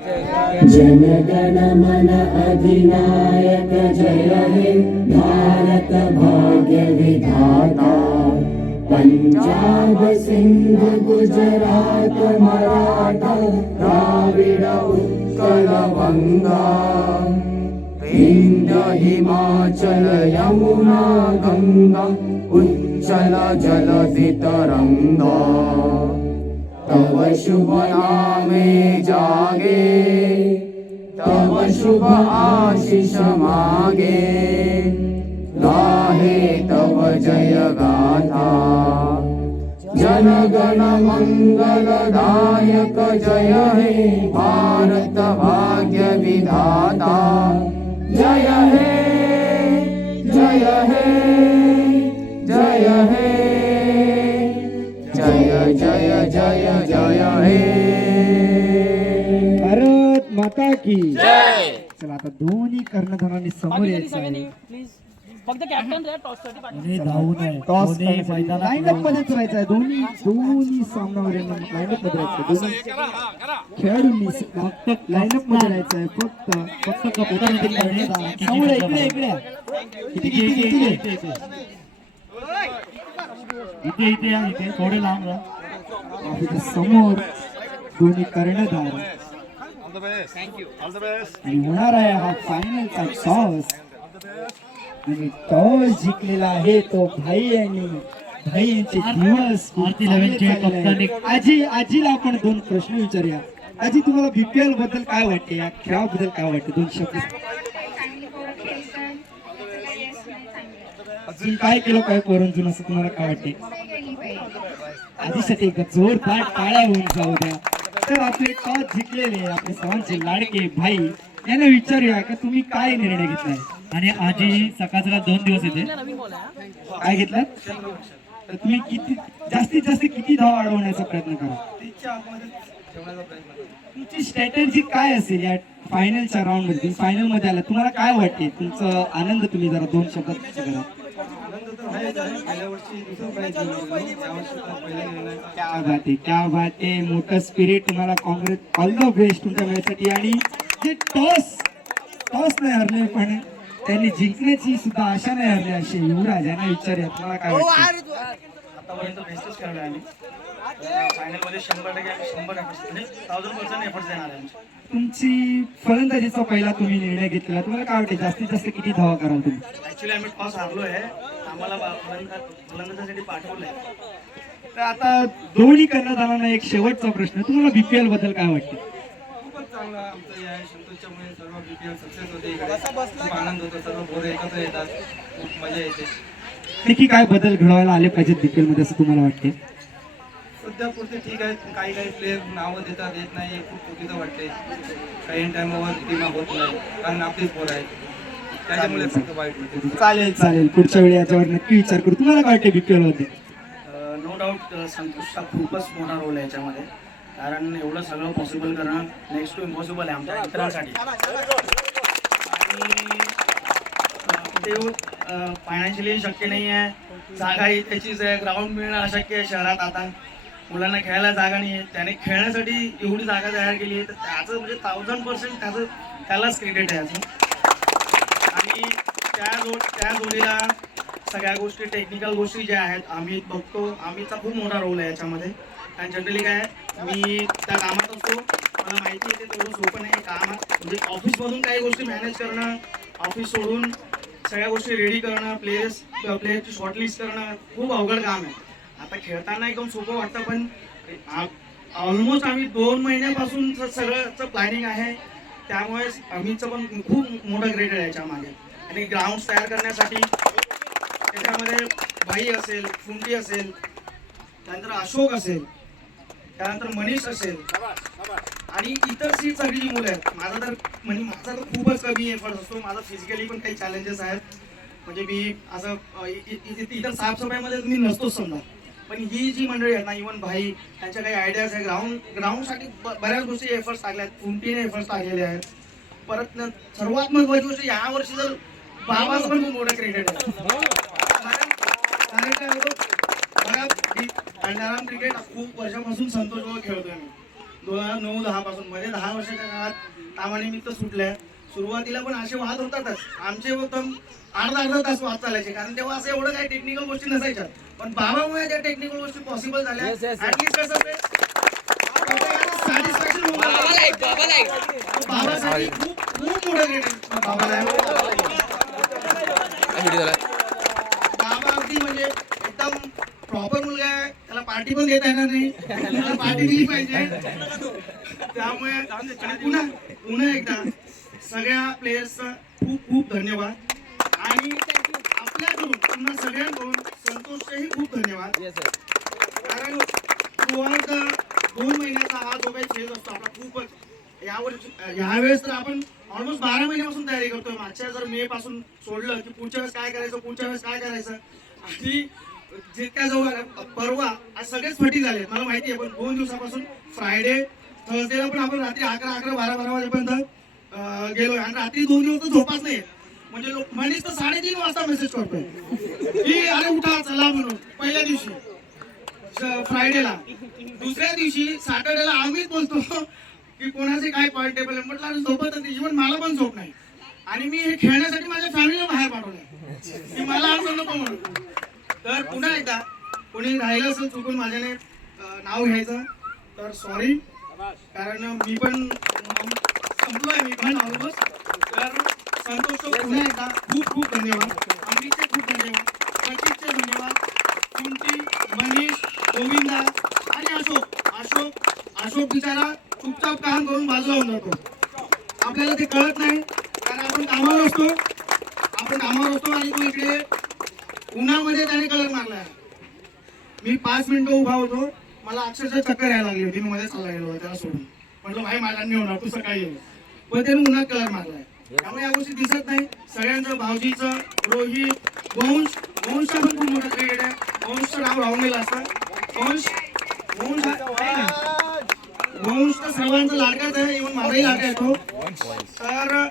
जनगण मन अधिनायक जय हे भारत भाग्य विधाता। पंजाब सिंध गुजरात मराठा द्राविड उत्कल गंगा। विंध्य हिमाचल यमुना गंगा उच्चल जलधि तरंगा। तव शुभ नामे जागे तव शुभ आशीष मागे। गाहे तव जय गाथा जनगण मंगलदायक जय हे भारत भाग्य विधाता। जय हे जय हे जय हे जय जय जय जय हे। भारत माता की जय। चला आता दोन्ही कर्णधारांनी समोर यायचं फक्त कॅप्टन रे टॉस साठी पाठवा. धावू नये टॉस लाईनअप मध्येच राहायचं आहे. दोन्ही सामनावर लाईनअप मध्ये राहायचं. दोन्ही खेळाडूंनी फक्त लाईनअप मध्ये राहायचं आहे. फक्त समोर इकडे इकडे इथे थोडे लांब राहा. समोर दोन्ही कर्णधार आणि होणार आहे हा फायनलचा टॉस. आणि टॉस जिंकलेला आहे तो भाई आणि भाई यांचे दिवस. आजीला आपण दोन प्रश्न विचारूया. आजी, तुम्हाला बीपीएल बद्दल काय वाटते, या खेळाबद्दल काय वाटते, दोन शब्द. अजून काय केलं काय परंतु असं तुम्हाला काय वाटते. आधीसाठी एक जोरदार टाळ्या होऊन जाऊ द्या. तर आपले टॉस जिंकलेले आपले सर्वांचे लाडके भाई यांना विचारूया की तुम्ही काय निर्णय घेतलाय. आणि आजी सकाळ 2 दिवस येते. काय घेतलं तर तुम्ही किती जास्तीत जास्त किती धाव अडवण्याचा प्रयत्न करा. तुमची स्ट्रॅटेजी काय असेल या फायनलच्या राऊंड मध्ये. फायनल मध्ये आला तुम्हाला काय वाटते, तुमचा आनंद तुम्ही जरा दोन शब्दात करा. क्या बात आहे. मोठं स्पिरिट तुम्हाला. काँग्रेस ऑल द बेस्ट तुमच्या मॅचसाठी. आणि जे टॉस नाही हरले पण त्यांनी जिंकण्याची सुद्धा आशा नाही हरली असे युवराज यांना विचारूया तुम्हाला काय वाटतं. आतापर्यंत बेस्टच खेळलोय आम्ही. फायनल मध्ये 100% 1000% एफर्ट्स देणार आहे. तुमची फलंदाजीचा पहिला तुम्ही निर्णय घेतलेला, तुम्हाला काय वाटते जास्तीत जास्त किती धावा कराल तुम्ही. ऍक्च्युली आम्ही टॉस हारलोय. आम्हाला फलंदाजीसाठी पाठवलंय. तर आता दोन्ही कर्णधारांना एक शेवटचा प्रश्न, तुम्हाला बीपीएल बद्दल काय वाटतं. खूपच चांगलं आमचं या संतोषच्यामुळे सर्व बीपीएल सक्सेस होते. खूप आनंद होतो. सर्व पोरं एकत्र येतात. खूप मजा येते. नक्की काय बदल घडवायला आले पाहिजेत बीपीएल मध्ये असं तुम्हाला वाटते. सध्या पुरते ठीक आहे. काही प्लेयर नावं देतात येत नाही. खूप चुकीचं वाटते. काही टाइमावर टीमा होत नाही कारण आपलीच पोरं आहेत. त्याच्यामुळे फक्त वाईट होते. चालेल पुढच्या वेळी याच्यावर नक्की विचार करू. तुम्हाला काय वाटते बीपीएल मध्ये. नो डाऊट संतोषचा खूपच मोठा रोल आहे याच्यामध्ये. कारण एवढं सगळं पॉसिबल करणं नेक्स्ट टू इम्पॉसिबल आहे आमच्या मित्रांसाठी. आणि ते फायनान्शियली शक्य नाही आहे. जागा ही त्याचीच आहे. ग्राउंड मिळणं अशक्य आहे शहरात. आता मुलांना खेळायला जागा नाही आहे. त्याने खेळण्यासाठी एवढी जागा तयार केली आहे. तर त्याचं म्हणजे 1000% त्यालाच क्रेडिट आहे याचं. आणि त्या जोडीला सगळ्या गोष्टी टेक्निकल गोष्टी ज्या आहेत आम्ही बघतो. आम्हीचा खूप मोठा रोल आहे याच्यामध्ये. आणि जनरली काय मी त्या कामात असतो. मला माहिती आहे ते तेवढं सोपं नाही काम. म्हणजे ऑफिसमधून काही गोष्टी मॅनेज करणं, ऑफिस सोडून सगळ्या गोष्टी रेडी करणं, प्लेयरची शॉर्टलिस्ट करणं खूप अवघड काम आहे. आता खेळताना एकदम सोपं वाटतं पण ऑलमोस्ट आम्ही 2 महिन्यापासून सगळंच प्लॅनिंग आहे. त्यामुळे आम्हीचं पण खूप मोठं क्रेडिट आहे याच्यामागे. आणि ग्राउंड तयार करण्यासाठी त्याच्यामध्ये भाई असेल, फुंटी असेल, त्यानंतर अशोक असेल, त्यानंतर मनीष असेल आणि इतर सीट सगळी जी मुलं आहेत. माझा तर खूपच कमी एफर्ट असतो. माझा फिजिकली पण काही चॅलेंजेस आहेत. म्हणजे मी असं इतर साफसफाईमध्ये मी नसतोच समजा. पण ही जी मंडळी आहेत ना, इव्हन भाई त्यांच्या काही आयडियाज आहे. ग्राउंडसाठी बऱ्याच गोष्टी एफर्ट्स टाकल्या आहेत. फुंटीने एफर्ट्स टाकलेले आहेत. परत सर्वात महत्त्वाची गोष्ट यावर्षी जर बाबाचं पण खूप मोठं क्रिकेट आहे. कारण काय होतं बघा, खंडाराम क्रिकेट खूप वर्षापासून संतोष खेळतोय मी. 2009-10 पासून म्हणजे 10 वर्षाच्या काळात कामानिमित्त सुटल्या. सुरुवातीला पण असे वाद होतातच आमचे, एकदम अर्धा तास वाद चालायचे, कारण तेव्हा असं एवढं काही टेक्निकल गोष्टी नसायच्या. पण बाबामुळे त्या टेक्निकल गोष्टी पॉसिबल झाल्या. ऍटलीस्ट कसं ते सॅटिस्फॅक्शन बाबासाठी खूप खूप मोठं क्रेडिट बाबाला. बाबा अगदी म्हणजे एकदम प्रॉपर मुलगा आहे, त्याला पार्टी पण देता येणार नाही, त्याला पार्टी दिली पाहिजे. त्यामुळे पुन्हा एकदा सगळ्या प्लेयर्सचा खूप खूप धन्यवाद. आणि आपल्याकडून पुन्हा सगळ्यांकडून संतोषही खूप धन्यवाद. कारण थ्रूआउट 2 महिन्याचा हा जो काही फेज असतो आपला, खूपच यावेळेस तर आपण ऑलमोस्ट 12 महिन्यापासून तयारी करतोय. मागच्या जर मे पासून सोडलं की पुढच्या वेळेस काय करायचं आणि जितक्या जवळ परवा आज सगळेच फटी झाले मला माहिती आहे. पण 2 दिवसापासून फ्रायडे थर्सडेला पण आपण रात्री 11, 12 वाजेपर्यंत गेलोय आणि रात्री 2 दिवस तर झोपाच नाही. म्हणजे लोक मनीष तर 3:30 वाजता मेसेज करतोय की अरे उठा चला म्हणून. पहिल्या दिवशी फ्रायडेला, दुसऱ्या दिवशी सॅटर्डेला आम्हीच बोलतो की कोणाचे काय पॉईंट टेबल आहे. म्हटलं अरे झोपत नाही, इव्हन मला पण झोप नाही. आणि मी हे खेळण्यासाठी माझ्या फॅमिलीला बाहेर पाठवलंय की मला अडचण नको म्हणून. तर पुन्हा एकदा कोणी राहिलं असेल चुकून माझ्याने नाव घ्यायचं तर सॉरी, कारण मी पण संपलोय मी पण ऑलमोस्ट. तर संतोष पुन्हा एकदा खूप खूप धन्यवाद. अमरीचे खूप धन्यवाद, सचिनचे धन्यवाद, कुंती, मनीष, गोविंदा आणि अशोक बिचारा चुपचाप काम करून बाजूला होऊन जातो. आपल्याला ते कळत नाही कारण आपण कामावर असतो आणि तो इकडे उन्हामध्ये त्याने कलर मारलाय. मी 5 मिनिटं उभा होतो, मला अक्षरशः चक्कर यायला लागली होती. मी मध्ये चालला गेलो त्याला सोडून. म्हटलं भाई माझ्या नाही होणार, तू सकाळी ये. पण त्याने उन्हात कलर मारलाय. त्यामुळे या गोष्टी दिसत नाही. सगळ्यांचं, भाऊजीचं, रोहित, वंशचा पण खूप मोठा क्रिकेट आहे. वंशचं नाव राहून गेलं असतं. वंश तर सर्वांचा लाडकाच आहे, इव्हन माझाही लाडका आहे तो. तर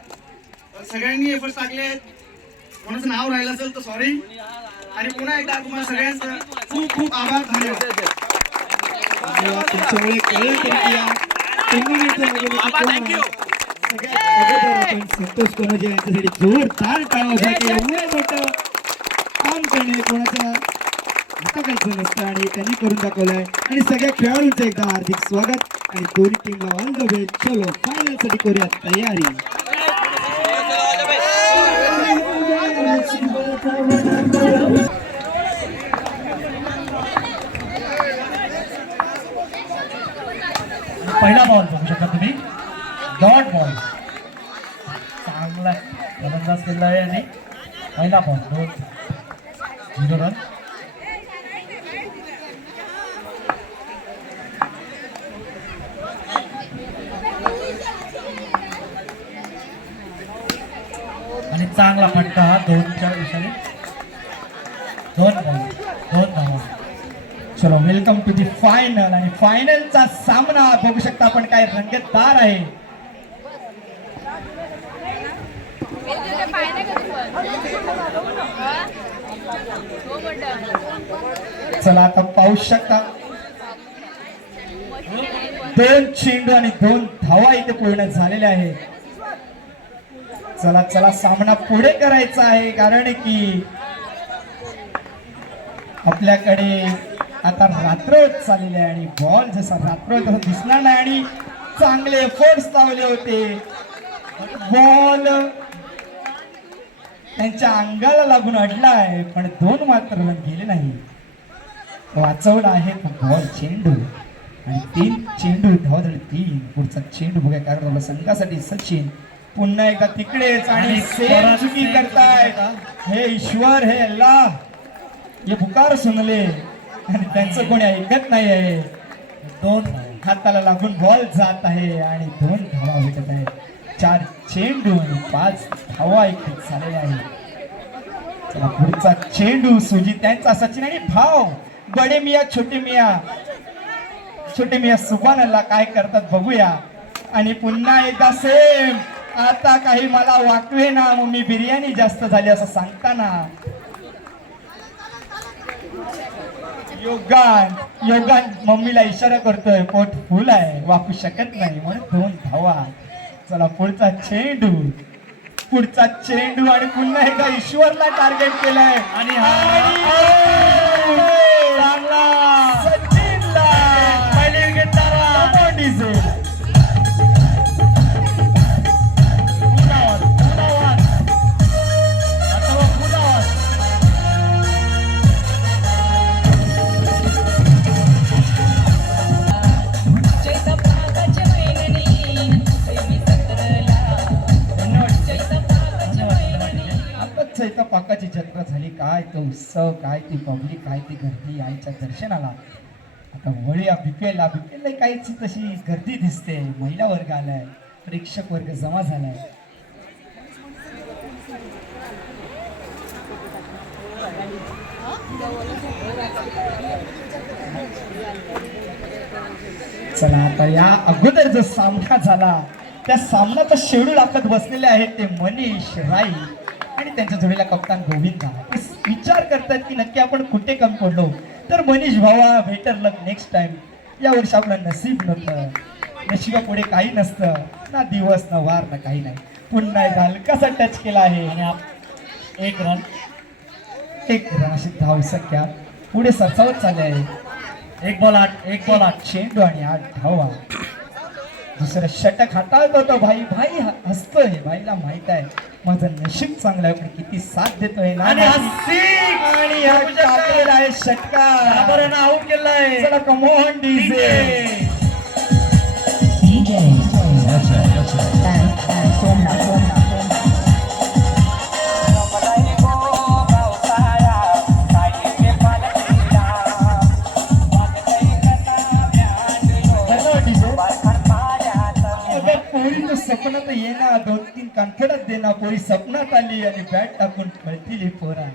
सगळ्यांनी एफर्ट्स टाकले आहेत. कोणाचं नाव राहिलं असेल तर सॉरी. आणि पुन्हा एकदा तुम्हाला सगळ्यांचं खूप खूप आभार, धन्यवाद. तुमच्यामुळे कळलं तरी की या सगळ्यात अगोदर आपण संतोष कोणाचे यांच्यासाठी जोरदार टाळ्यासाठी एवढं मोठं काम करणे कोणाच्या हाताखालचं नसतं आणि त्यांनी करून दाखवलंय. आणि सगळ्या खेळाडूंचं एकदा हार्दिक स्वागत आणि दोन्ही टीमला ऑल द बेस्ट. चलो फायनल साठी करूया तयारी. पहिला बॉल बघू शकता तुम्ही, डॉट बॉल. चांगला फलंदाज केला आहे आणि पहिला बॉल 0 रन. आणि चांगला फटका हा 2-4 दिवसांनी 2 धावा. चलो वेलकम टू दी फायनल. आणि फायनलचा सामना बघू शकता आपण काय रंगतदार आहे. चला आता पाहू शकता 2 चेंडू आणि 2 धावा इथे पूर्ण झालेल्या आहेत. चला सामना पुढे करायचा आहे कारण की आपल्याकडे आता रात्र होत चाललेली आहे आणि बॉल जसा रात्र तसा दिसणार नाही. आणि चांगले एफर्ट्स लावले होते, बॉल त्यांच्या अंगाला लागून अडला आहे पण 2 मात्र रन गेले नाही. वाचवला आहे तो बॉल, चेंडू. आणि 3 चेंडू धावा झाले 3. पुढचा चेंडू बघा काय करतो संघासाठी सचिन पुन्हा एकदा तिकडेच. आणि सेम चुकी करताय. हे ईश्वर, हे अल्लाह, हे पुकार सुनले आणि त्यांचं कोणी ऐकत नाही आहे. 2 हाताला लागून बॉल जात आहे आणि 2 धावा भेटत आहे. 4 चेंडू आणि 5 धावा इथे झालेल्या आहे. चला पुढचा चेंडू सुजित त्यांचा, सचिन आणि भाव बडे मिया छोटे मिया सुभान अल्लाह काय करतात बघूया. आणि पुन्हा एकदा सेम. आता काही मला वाटवे ना मम्मी बिर्याणी जास्त झाली असं सांगताना योगान योगा मम्मीला इशारा करतोय पोट फुल आहे वापू शकत नाही म्हणून 2 धावा. चला पुढचा चेंडू आणि पुन्हा एकदा ईश्वरला टार्गेट केलंय आणि चांगला सचिनला पहिली विकेट तारा. डिझेल आता पाकाची जत्रा झाली. काय तो उत्सव, काय ती पब्लिक, काय ती गर्दी आईच्या दर्शनाला. आता वळूया बीपीएलला. बीपीएलला काहीच तशी गर्दी दिसते. महिला वर्ग आलाय, प्रेक्षक वर्ग जमा झालाय. चला आता या अगोदर जो सामना झाला त्या सामन्याचा शेड्यूल आखत बसलेले आहेत ते मनीष राई आणि त्यांच्या जोडीला कप्तान गोविंदा. ते विचार करतात की नक्की आपण कुठे कमी पडलो. तर मनीष भावा बेटर लक नेक्स्ट टाइम. या वर्षी आपलं नशीब नव्हतं, नशिबापुढे काही नसतं ना, दिवस ना वार ना काही नाही. पुन्हा एकदा हलकासा टच केला आहे आणि एक रन अशी धावसंख्या पुढे सरसावत चालले आहे. एक बॉल आठ चेंडू आणि 8 धावा. दुसरं षटक हाताळत होतो भाई हसतोय. भाईला माहित आहे माझं नशीब चांगलं आहे पण किती साथ देतोय ना. आणि टाकलेला आहे षटकार आऊट केलाय. चला कमॉन डीजे सपनात येणार 2-3 कॉन्फिडन्स देणार. पोरी सपनात आली आणि बॅट टाकून पळतील पोरा.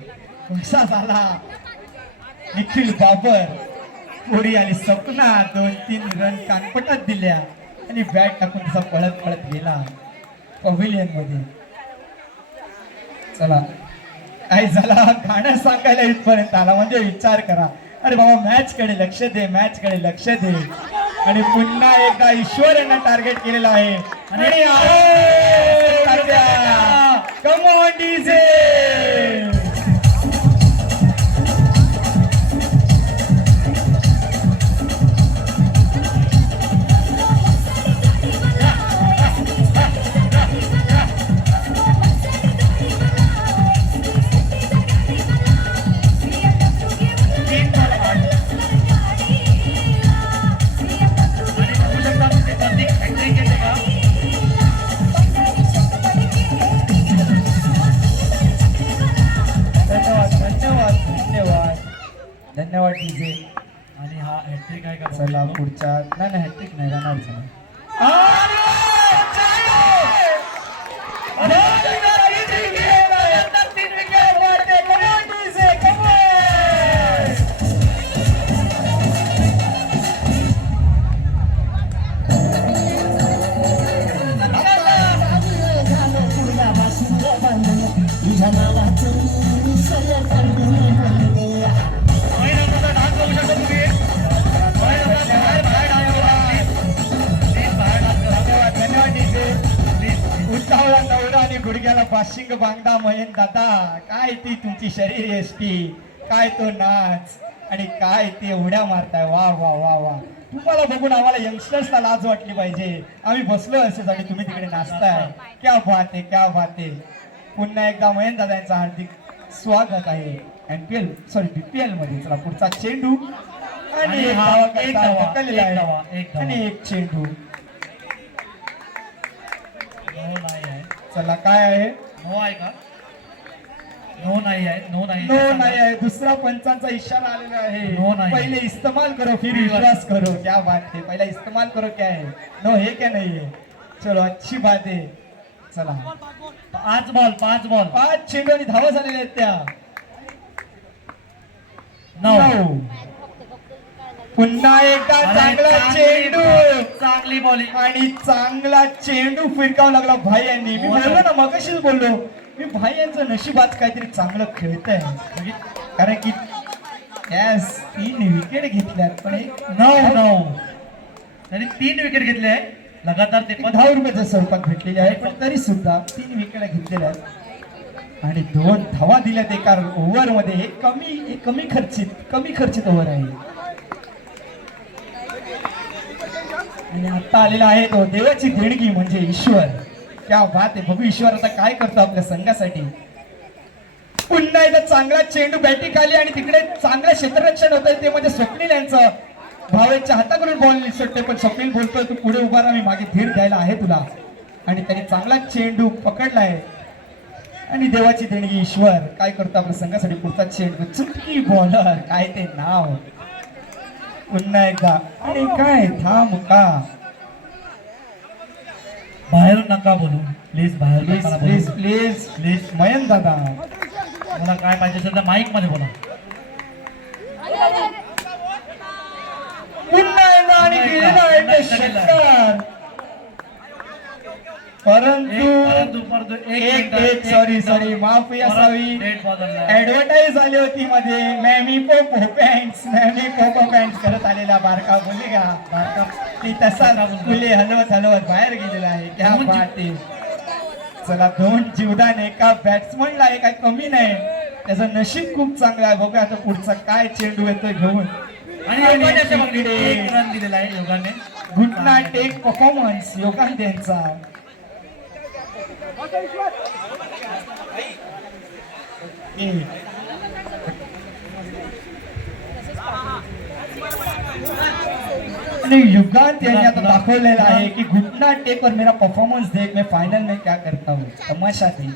कसा झाला निखिल बाबर. पोरी आली सपनात 2-3 रन कॉन्फिडन्स दिल्या आणि बॅट टाकून तसा पळत गेला पवेलियन मध्ये. चला काय झाला गाणं सांगायला इथपर्यंत आला म्हणजे विचार करा. अरे बाबा मॅच कडे लक्ष दे. आणि पुन्हा एकदा ईश्वर यांना टार्गेट केलेलं आहे आणि कम ऑन डीजे. धन्यवाद डीजे. आणि हा हॅट्रिक आहे का? चला पुढच्या नाही हॅट्रिक नाही राहणार. गुडघ्याला बाशिंग बांगडा मयन दादा. काय ती तुमची शरीर एसटी, काय तो नाच आणि काय ते उड्या मारताय. वा वा वा वा. तुम्हाला बघून आम्हाला यंगस्टर्सला लाज वाटली पाहिजे. आम्ही बसलो असेच आणि तुम्ही तिकडे नाचताय. क्या बात आहे. पुन्हा एकदा मयन दादा यांचं हार्दिक स्वागत आहे बीपीएल मध्ये. चला पुढचा चेंडू आणि एक चेंडू. चला काय आहे? नो आहे का? नो नाही आहे. दुसरा पंचांचा इशारा आलेला आहे. नो नाही. पहिले इस्तेमाल करो फिर विश्वास करो. क्या बात है. पहला इस्तेमाल करो क्या है. नो है क्या नहीं है. चलो अच्छी बात है. चला 5 चेंडू आणि धावा झालेल्या आहेत त्या 9. पुन्हा एकदा चांगला चेंडू, चांगली बॉलिंग आणि चांगला चेंडू फिरकावं लागला भाई यांनी. मी बोललो ना मगाशीच बोललो मी भाई यांचं नशीब आज काहीतरी चांगलं खेळत आहे. कारण की यस 3 विकेट घेतल्यात पण एक 9 त्यांनी 3 विकेट घेतले आहे लगातार ते पण 10 रुपयाच्या स्वरूपात भेटलेले आहे पण तरी सुद्धा 3 विकेट घेतलेल्या आहेत आणि 2 धावा दिल्यात एका ओव्हर मध्ये. हे कमी खर्चित ओव्हर आहे. आणि आता आलेला आहे तो देवाची देणगी म्हणजे ईश्वर. क्या बात आहे. बघू ईश्वर आता काय करतो आपल्या संघासाठी. पुन्हा एकदा चांगला चेंडू बॅटिंग आली आणि तिकडे चांगलं क्षेत्ररक्षण होत आहे ते म्हणजे स्वप्नील यांचं. भावेच्या हाताकडून बॉल निसटते पण स्वप्नील बोलतोय तू पुढे उभा राहा मी मागे धीर द्यायला आहे तुला. आणि त्यांनी चांगला चेंडू पकडलाय आणि देवाची देणगी ईश्वर काय करतो आपल्या संघासाठी. पुढचा चेंडू चुटकी बॉलर काय ते नाव. पुन्हा एकदा आणि काय थांब का बाहेरून नका बोलू प्लीज. बाहेर प्लीज नका प्लीज बोलू. प्लीज प्लीज मयंक दादा मला काय पाहिजे असेल तर माईक मध्ये बोला. पुन्हा एकदा आणि गेलेला आहे ते षटकार. परंतु एक सॉरी माफी असावी. ऍडव्हर्टाईज आली होती मध्ये मॅमी पोपो पॅन्ट्स करत आलेला बारका बोलले का बारका ती तसा फुले हलवत बाहेर गेलेला आहे. क्या बात आहे. चला 2 जीवदान एका बॅट्समनला आहे काय कमी नाही. त्याचं नशीब खूप चांगलं आहे. बघूया आता पुढचा काय चेंडू येतोय घेऊन. आणि एक रन दिलेला आहे योगाने. घुटना टेक परफॉर्मन्स योगान त्यांचा. आणि युगांत यांनी आता दाखवलेला आहे की घुटना टेक और मेरा परफॉर्मन्स देख मैं फाइनल में क्या करता हूँ तमाशा देख.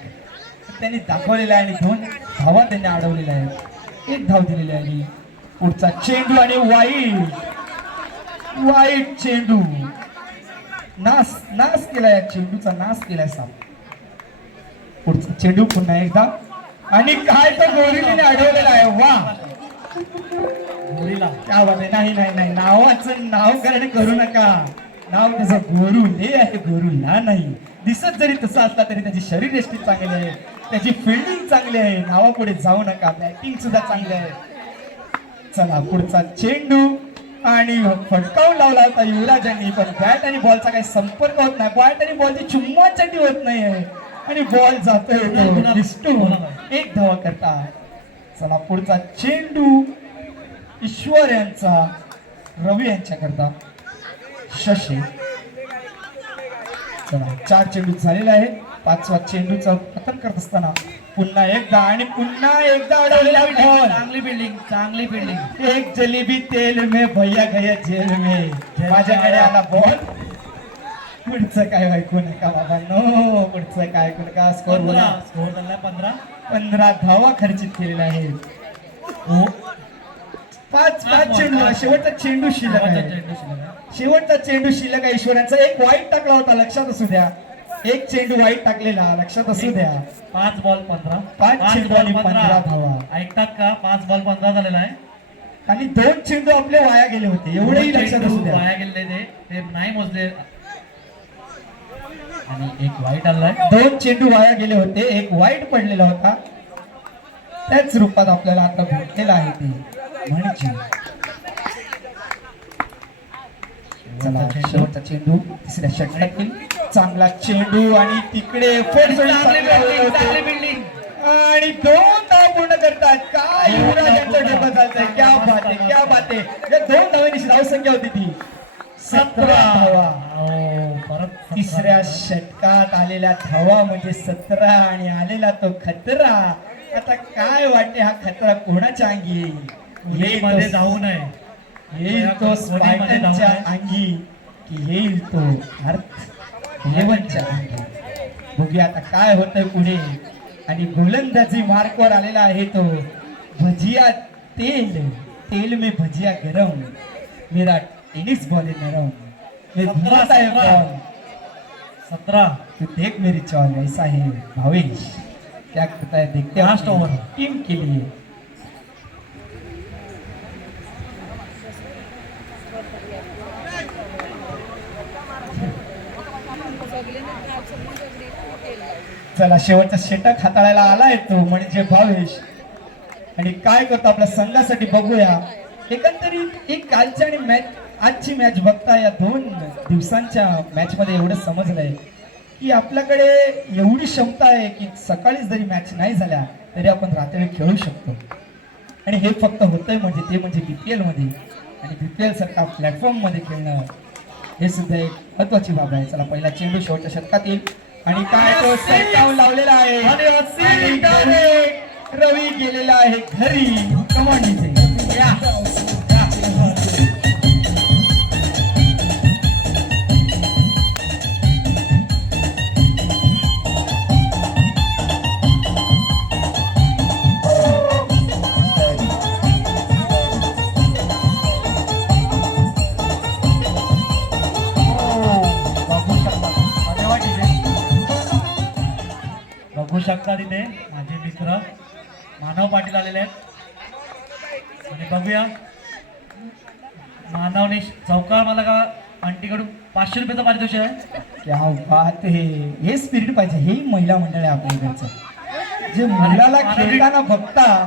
त्यांनी दाखवलेला आहे आणि 2 धावा त्यांनी अडवलेल्या आहेत. 1 धाव दिलेली आहे. पुढचा चेंडू आणि वाईट चेंडू नाश केला या चेंडूचा नाश केलाय साप. पुढचा चेंडू पुन्हा एकदा आणि काय तर गोरिलीने अडवलेला आहे. वा गोरीला क्या बात आहे. नाही नावाचं नावकरण करू नका. नाव त्याचं गोरू हे आहे गोरूला नाही. दिसत जरी तसा असला तरी त्याची शरीरयष्टी चांगली आहे. त्याची फिल्डिंग चांगली आहे. नावापुढे जाऊ नका. बॅटिंग सुद्धा चांगली आहे. चला पुढचा चेंडू आणि फटकावून लावला होता युवराजांनी पण बॅट आणि बॉलचा काही संपर्क होत नाही. बॅट आणि बॉलची चुम्माचटी होत नाहीये आणि बॉल जातोय दिसतो. 1 धावा करता. चला पुढचा चेंडू ईश्वर यांचा रवी यांच्याकरता शशी. चला 4 चेंडू झालेला आहे. 5वा चेंडूचा पतन करत असताना पुन्हा एकदा अडवलेला बॉल. चांगली बिल्डिंग. एक जलेबी तेल में भैया गया जेल में. माझ्याकडे आला बॉल. पुढचं काय ऐकू नका बाबा नो. पुढचं काय ऐकू नका. स्कोर बोला. स्कोर झाला 15 धावा खर्चित केलेला आहे. हो 5 चेंडू. शेवटचा चेंडू शिल्लक आहे. शेवटचा चेंडू शिल्लक आहे ईश्वरांचा. 1 वाईट टाकला होता लक्षात असू द्या. 1 चेंडू वाईट टाकलेला लक्षात असू द्या. 5 बॉल 15. 5 चेंडू आणि 15 धावा. ऐकतात का 5 बॉल 15 झालेला आहे. आणि 2 चेंडू आपले वाया गेले होते एवढेही लक्षात असू द्या. वाया गेले ते नाही मोजले आणि 1 वाईट आलाय. 2 चेंडू वाया गेले होते. 1 वाईट पडलेला होता. त्याच रूपात आपल्याला आता भेटलेला आहे ते म्हणजे. चला शेवटचा चेंडू 3ऱ्या षटकातील चांगला चेंडू आणि तिकडे चांगली बिल्डिंग आणि 2 धावा पूर्ण करतात. काय युवराजांचं डोकं चालतंय. क्या बात आहे. या 2 धावांची धावसंख्या होती ती 17 धावा. परत 3ऱ्या षटकात आलेल्या धावा म्हणजे 17 आणि आलेला तो खतरा. आता काय वाटते हा खतरा कोणाच्या अंगी येईल. मध्ये जाऊ नये. येईल तो स्पायटनच्या अंगी की येईल तो अर्थ 11च्या अंगी. बघूया आता काय होतंय पुढे. आणि गोलंदाजी मार्कवर आलेला आहे तो भजिया तेल में भजिया गरम मेरा टेनिस बॉल है नरम मैं घुमाता है बॉल 17. तू देख मेरी चाल ऐसा है भावेश. क्या करता है देखते हैं लास्ट ओवर टीम के लिए. चला शेवटचा षटक हाताळायला आलाय तो म्हणजे भावेश. आणि काय करतो आपल्या संघासाठी बघूया. एकंदरीत एक कालची आणि आजची मॅच बघता या 2 दिवसांच्या मॅच मध्ये एवढं समजलंय की आपल्याकडे एवढी क्षमता आहे की सकाळीच जरी मॅच नाही झाल्या तरी आपण रात्री खेळू शकतो. आणि हे फक्त होतंय म्हणजे ते म्हणजे BPL मध्ये, आणि BPL सारखा प्लॅटफॉर्म मध्ये खेळणं हे सुद्धा एक महत्वाची बाब आहे. चला पहिला चेंडू शेवटच्या शतकात येईल आणि काय तो सरकावून लावलेला आहे आणि direct रवी गेलेला आहे घरी. कमांडीचे बघू शकता तिथे माझे मित्र मानव पाटील आलेले आहेत आणि बघूया मानवने चौकार मला का आंटीकडून 500 रुपयाचा पारितोषिक आहे. क्या बात आहे. हे स्पिरिट पाहिजे. हे महिला मंडळ आहे आपल्या इकडचं, जे मुलाला खेळताना बघता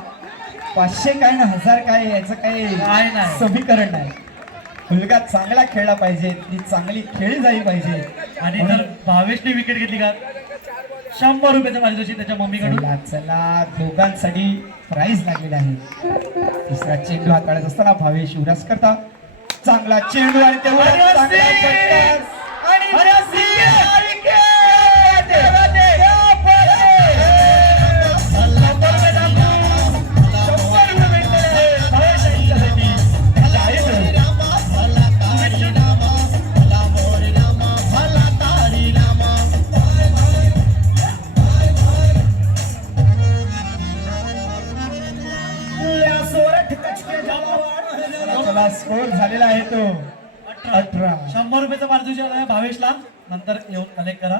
500 काय ना 1000 काय याचं काय काही नाही. समीकरण नाही. मुलगा चांगला खेळला पाहिजे, ती चांगली खेळली झाली पाहिजे. आणि जर भावेशने विकेट घेतली का 100 रुपयाचा पारितोषिक त्याच्या मम्मीकडून. चला चला दोघांसाठी प्राइज लागलेला आहे. तिसरा चेंडू हाताळत असताना भावेश युवराज करता चांगला चेंडू आणि तेवढा चांगला षटकार आणि wicket! चला स्कोर झालेला आहे तो 18. 100 रुपयाचा पारितोषिक आहे भावेशला, नंतर येऊन कलेक्ट करा.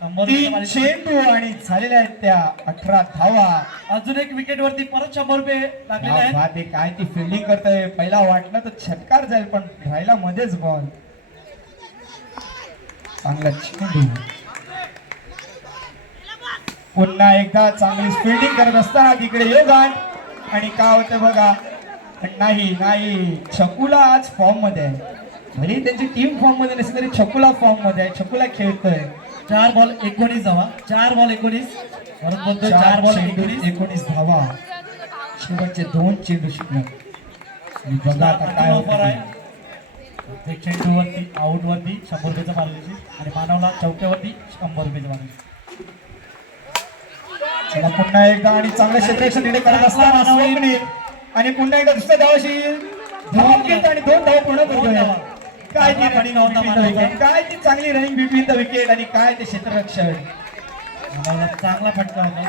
100 तीन रुपये चेंडू आणि झालेल्या आहेत त्या 18 धावा. अजून एक विकेट वरती परत 100 रुपये लागलेले आहेत. बात आहे, काय ती फिल्डिंग करतोय. पहिला वाटलं तर षटकार जाईल पण राहिला मध्येच बॉल. चांगला चेंडू पुन्हा एकदा चांगली फिल्डिंग करत असताना तिकडे योगान आणि काय होतं बघा. पण नाही छकुला आज फॉर्म मध्ये आहे. भले त्यांची टीम फॉर्म मध्ये नसेल तरी छकुला फॉर्म मध्ये आहे. छकुला खेळतोय. 4 बॉल 19 धावा. 4 बॉल 19 परत बोलतोय 4 बॉल 19 धावा. शेवटचे 2 चेंडू शिकणार. आणि बघा आता काय ऑफर होतं आहे. ते. एक चेंडू वरती आउट वरती 100 रुपयाचा पारितोषिक आणि मानवला चौक्यावरती 100 रुपयाचा पारितोषिक. चला पुन्हा एकदा आणि चांगलं क्षेत्ररक्षण तिथे करत असताना स्वप्नील आणि पुन्हा एकदा दुसऱ्या धावाशी धाव घेत आणि 2 धावा पूर्ण करतोय. काय ती रनिंग विकेट, काय ती चांगली रनिंग बिटवीन द विकेट आणि काय ते क्षेत्ररक्षण. मानवला चांगला फटका होता.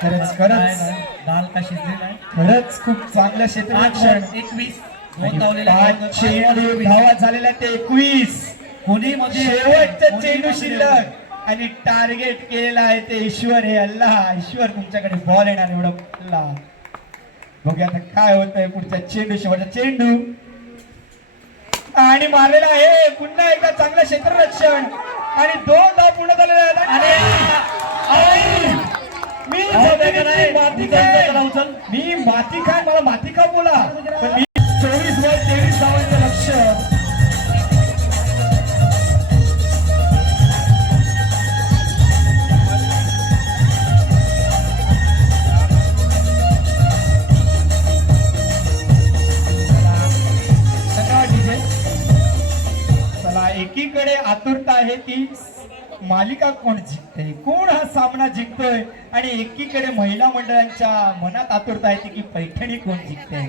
खरंच दाल का शिजलेला आहे. खरंच खूप चांगलं क्षेत्ररक्षण. 21 आणि दोन धावलेले 5 चेंडू धावा झालेल्या ते 21. कोणी मध्ये शेवटचं चेंडू शिल्लक आणि टार्गेट केलेला आहे ते ईश्वर. हे अल्लाह ईश्वर तुमच्याकडे बॉल येणार एवढं अल्लाह. बघूया आता काय होतंय पुढचा चेंडू. शेवटचा चेंडू आणि मारलेला आहे. पुन्हा एकदा चांगलं क्षेत्ररक्षण आणि 2 धाव पूर्ण झालेले आहेत. मी माती खाय मला माती खा बोला पण मी 24 वर 23 धावांचं लक्ष. एकीकडे आतुरता आहे की मालिका कोण जिंकते, कोण हा सामना जिंकतोय, आणि एकीकडे महिला मंडळांच्या मनात आतुरता आहे की पैठणी कोण जिंकते,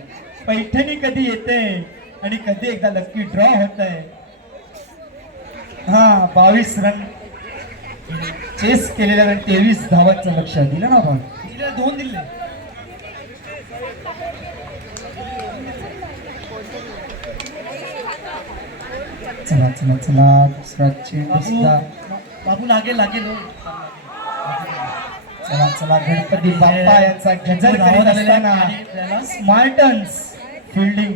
पैठणी कधी येते आणि कधी एकदा लकी ड्रॉ होत आहे. हा 22 रन चेस केलेल्या आणि 23 धावांचं लक्ष दिलं ना. आपण 2 दिले. चला चला चला दुसरा चेंडू सुद्धा. बाबू लागेल. चला चला गणपती बाप्पा यांचा गजर करीत असताना स्मार्टन्स फिल्डिंग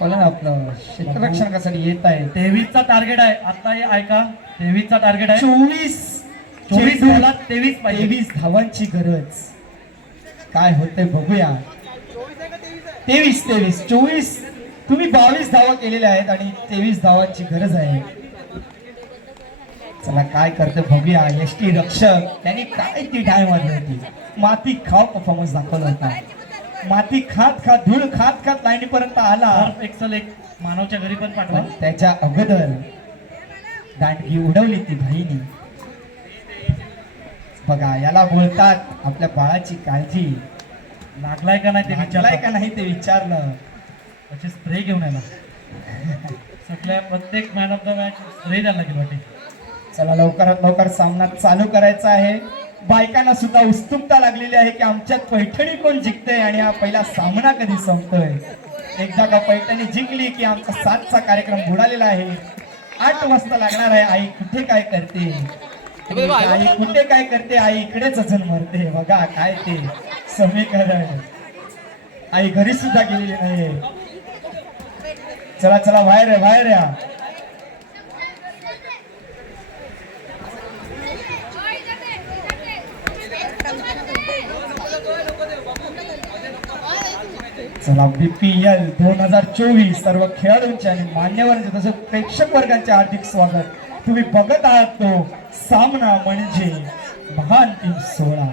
पण आपलं क्षेत्ररक्षण कशासाठी येत आहे. 23चा टार्गेट आहे. आता हे ऐका 23चा टार्गेट आहे. 24 बॉलात 23 पाहिजे. 23 धावांची गरज. काय होतंय बघूया. 23 24 तुम्ही 22 धावा केलेल्या आहेत आणि 23 धावांची गरज आहे. चला काय करते बघूया. एसटी रक्षक त्यांनी काय ती टाय मारली होती. माती खाव परफॉर्मन्स दाखवला होता. माती खात खात धूळ खात खात लाईनीपर्यंत आला. एक्सल एक मानवच्या घरी पण पाठवा. पण त्याच्या अगोदर दांडगी उडवली ती भाईनी. बघा याला बोलतात आपल्या बाळाची काळजी. लागलाय का नाही ते लागलाय विचारलाय का नाही ते विचारलं. त्याचे स्प्रे घेऊन आला. सगळ्या प्रत्येक man of the match spray द्यायला लागेल वाटे. चला लवकरात लवकर सामना चालू करायचा आहे. बायकांना सुद्धा उत्सुकता लागलेली आहे की आमच्यात पैठणी कोण जिंकतंय आणि हा पहिला सामना कधी संपतोय. एकदा का पैठणी जिंकली की आमचा 7चा कार्यक्रम बुडालेला आहे. 8 वाजता लागणार आहे. आई कुठे काय करते, आई कुठे काय करते, आई इकडेच अजून मरते. बघा काय ते समीकरण. आई घरी सुद्धा गेलेली नाही. चला चला बाहेर आहे, बाहेर या. चला BPL 2024 सर्व खेळाडूंचे आणि मान्यवरांचे तसेच प्रेक्षक वर्गांचे हार्दिक स्वागत. तुम्ही बघत आहात तो सामना म्हणजे महाअंतिम सोहळा.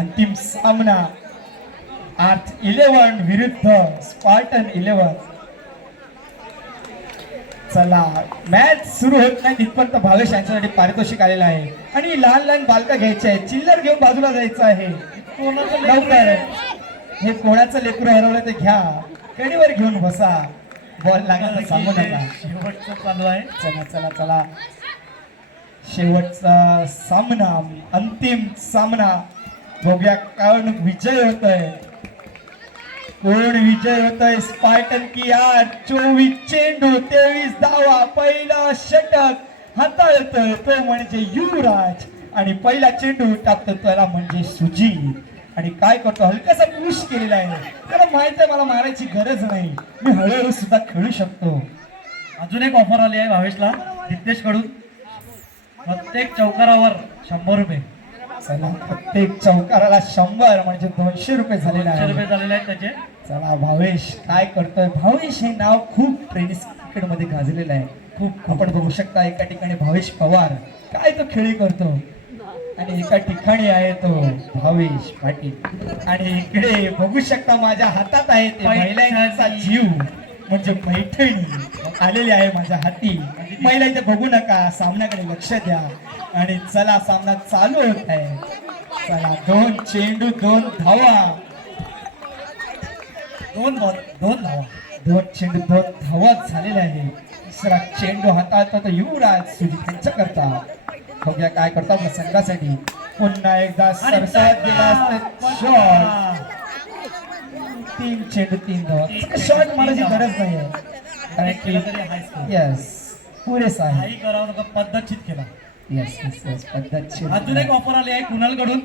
अंतिम सामना आर्थ 11 विरुद्ध स्पार्टन 11. चला मॅच सुरू होत नाही तिथपर्यंत भावेश यांच्यासाठी पारितोषिक आलेलं आहे आणि लहान लहान बालका घ्यायचे आहे. चिल्लर घेऊन बाजूला जायचं आहे. लवकर हे कोणाचं लेकरू हरवलं ते घ्या. कडीवर घेऊन बसा. बॉल लागला सांगू नका. शेवटचं चालू आहे. चला चला चला शेवटचा सामना, अंतिम सामना. बघूया कोण विजय होतोय, कोण विजय होतोय. स्पार्टन की यार 24 चेंडू 23 धावा. पहिला षटक हाताळतोय तो म्हणजे युवराज आणि पहिला चेंडू टाकतो त्याला म्हणजे सुजीत. आणि काय करतो हलकासा पुश केलेला आहे. त्याला माहित आहे मला मारायची गरज नाही, मी हळूहळू सुद्धा खेळू शकतो. अजून एक ऑफर आली आहे भावेशला रितेश कडून. प्रत्येक चौकारावर 100 रुपये. चला प्रत्येक चौकाराला 100 म्हणजे 200 रुपये झालेले 200 रुपये आहे. झालेले आहेत त्याचे. चला भावेश काय करतोय. भावेश हे नाव खूप टेनिस क्रिकेट मध्ये गाजलेलं आहे. खूप आपण बघू शकता एका ठिकाणी भावेश पवार काय तो खेळी करतो आणि एका ठिकाणी आहे तो भावेश पाटील. आणि इकडे बघू शकता माझ्या हातात आहे ते महिलांचा जीव म्हणजे पैठणी आलेली आहे माझ्या हाती. महिला इथे बघू नका, सामन्याकडे लक्ष द्या. आणि चला सामना चालू होत आहे. चला 2 चेंडू 2 धावा. 2 धावा. 2 चेंडू 2 धावा झालेले आहे. तिसरा चेंडू हाताळतो तो युवराज सुजित यांच्या करता. बघूया काय करतो आपल्या संघासाठी. पुन्हा एकदा सरसावत गेला असता शॉट. 3 चेंडू 3 धावा. शॉट मारायची गरज नाही आहे कारण की यस पुरेसा आहे. काही करावं नका, पद्धतशीर केला. यस यस यस पद्धतशीर. अजून एक ऑफर आली आहे कुणाल कडून.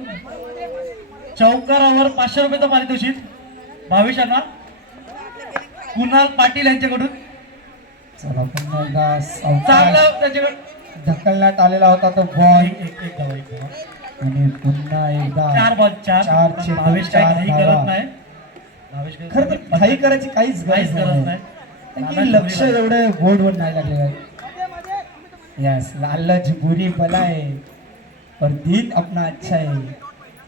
चौकारावर 500 रुपयाचं पारितोषिक भावेशांना कुणाल पाटील यांच्याकडून. चला पुन्हा एकदा चांगलं त्याच्याकडून ढकलण्यात आलेला होता तो बॉल. एक धावा. आणि पुन्हा एकदा 4 बॉल 4. चार चेंडू, भावेश काही 4 घाई धावा. करत नाही. भावेश खरं तर घाई करायची काहीच काहीच गरज गरज नाही. नाही. कारण की लक्ष एवढं बोर्डवर नाही लागलेलं आहे. यस लालच बुरी बलाए और दिन अपना अच्छा है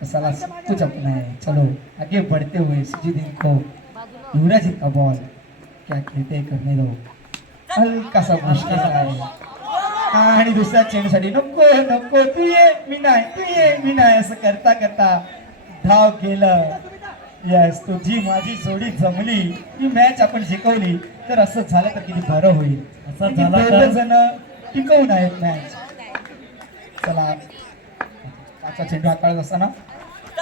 तो साला सब कुछ अपना है. चलो आगे बढ़ते हुए सुजीत इनको युवराज का बॉल क्या खेलते हैं करने दो. हलका सा मुश्किल आहे. आणि दुसऱ्या चेंडूसाठी नको नको तू ये मी नाही, तू ये मी नाही असं करता करता धाव गेलं. यस तुझी माझी जोडी जमली, ही मॅच आपण जिंकवली तर असं झालं तर किती बरं होईल. असं झालं तर- दोघं जण टिकवून आहेत मॅच. चला 5चा चेंडू हाताळत असताना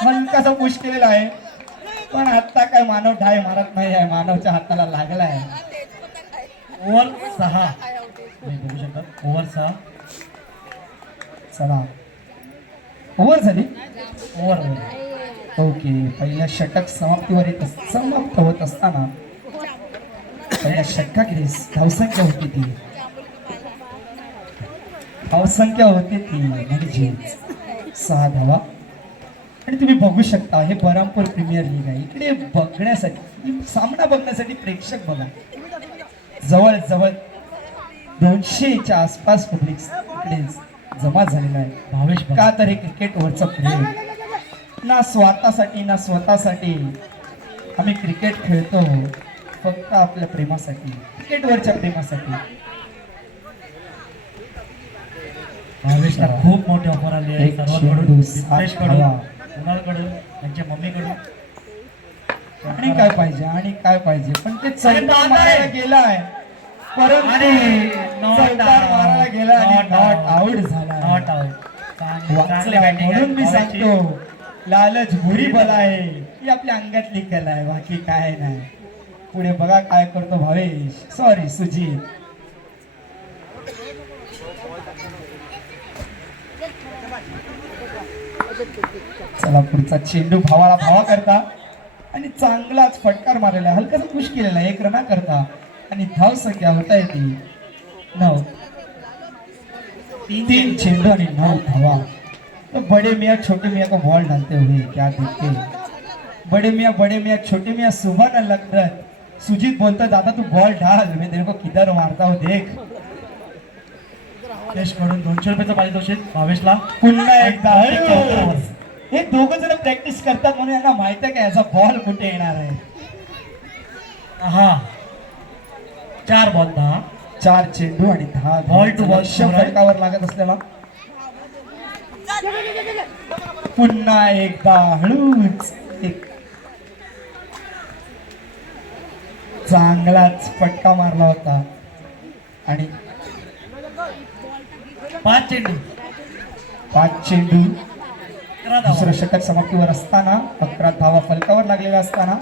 हलकासा पुश केलेला आहे पण आता काय मानव ढाय मारत नाही आहे. मानवच्या हाताला लागला आहे. ओव्हर 6. बघू शकता ओव्हर 6. चला ओव्हर झाली. ओव्हर ओके पहिल्या षटक समाप्त होत असताना पहिल्या षटकाकडे धावसंख्या होती ती म्हणजे 6 धावा. आणि तुम्ही बघू शकता हे बरामपूर प्रीमियर लीग आहे. इकडे बघण्यासाठी सामना बघण्यासाठी प्रेक्षक बघा जवळ जवळ 200च्या आसपास पब्लिक इकडे जमा झालेला आहे. भावेश बघा. का तर हे क्रिकेटवरचं प्रेम ना स्वतःसाठी आम्ही क्रिकेट खेळतो फक्त आपल्या प्रेमासाठी, क्रिकेटवरच्या प्रेमासाठी. भावेशला खूप मोठी ऑफर आली आहे एक सर्वांकडून, चेंडू, सात रितेशकडून, धावा. कुणालकडून, त्यांच्या मम्मीकडून. आणि काय पाहिजे पण ते अरे चौकार बाबा मारायला आहे. गेलाय परंतु अरे, not चौकार out. मारायला गेला आणि Not नॉट out. आउट झाला. Not out. चांगली वाचला batting आहे म्हणून मी भावेशची. सांगतो लालच बुरी बला आहे ही आपल्या अंगातली कला आहे, बाकी काय नाही. पुढे बघा काय करतो भावेश, सॉरी सुजीत. चला पुढचा चेंडू भावाला भावा करता आणि चांगलाच फटकार मारलेला, हलकासा पुश केलेला 1 रना करता आणि धाव संख्या होता येते 9. 3 चेंडू आणि 9 धावा. तो बड़े मियाँ छोटे मियाँ को बॉल डालते हुए क्या देखते, बड़े मियाँ छोटे मियाँ सुबह न लगत. सुजीत बोलता दादा तू बॉल डाल, मैं तेरे को किधर मारता हूँ देख. रितेशकडून 200 रुपयाचं पारितोषिक भावेशला. पुन्हा एकदा चौकार. हे दोघं जण प्रॅक्टिस करतात म्हणून यांना माहित आहे का याचा बॉल कुठे येणार आहे. हा 4 बॉल 10. 4 चेंडू आणि 10 Ball to ball score आहे. फटकावर लागत असलेला. पुन्हा एकदा हळूच एक चांगलाच फटका मारला होता आणि 5 चेंडू 5 चेंडू 11 धावा. दुसरं षटक समाप्तीवर असताना 11 धावा फलकावर लागलेला असताना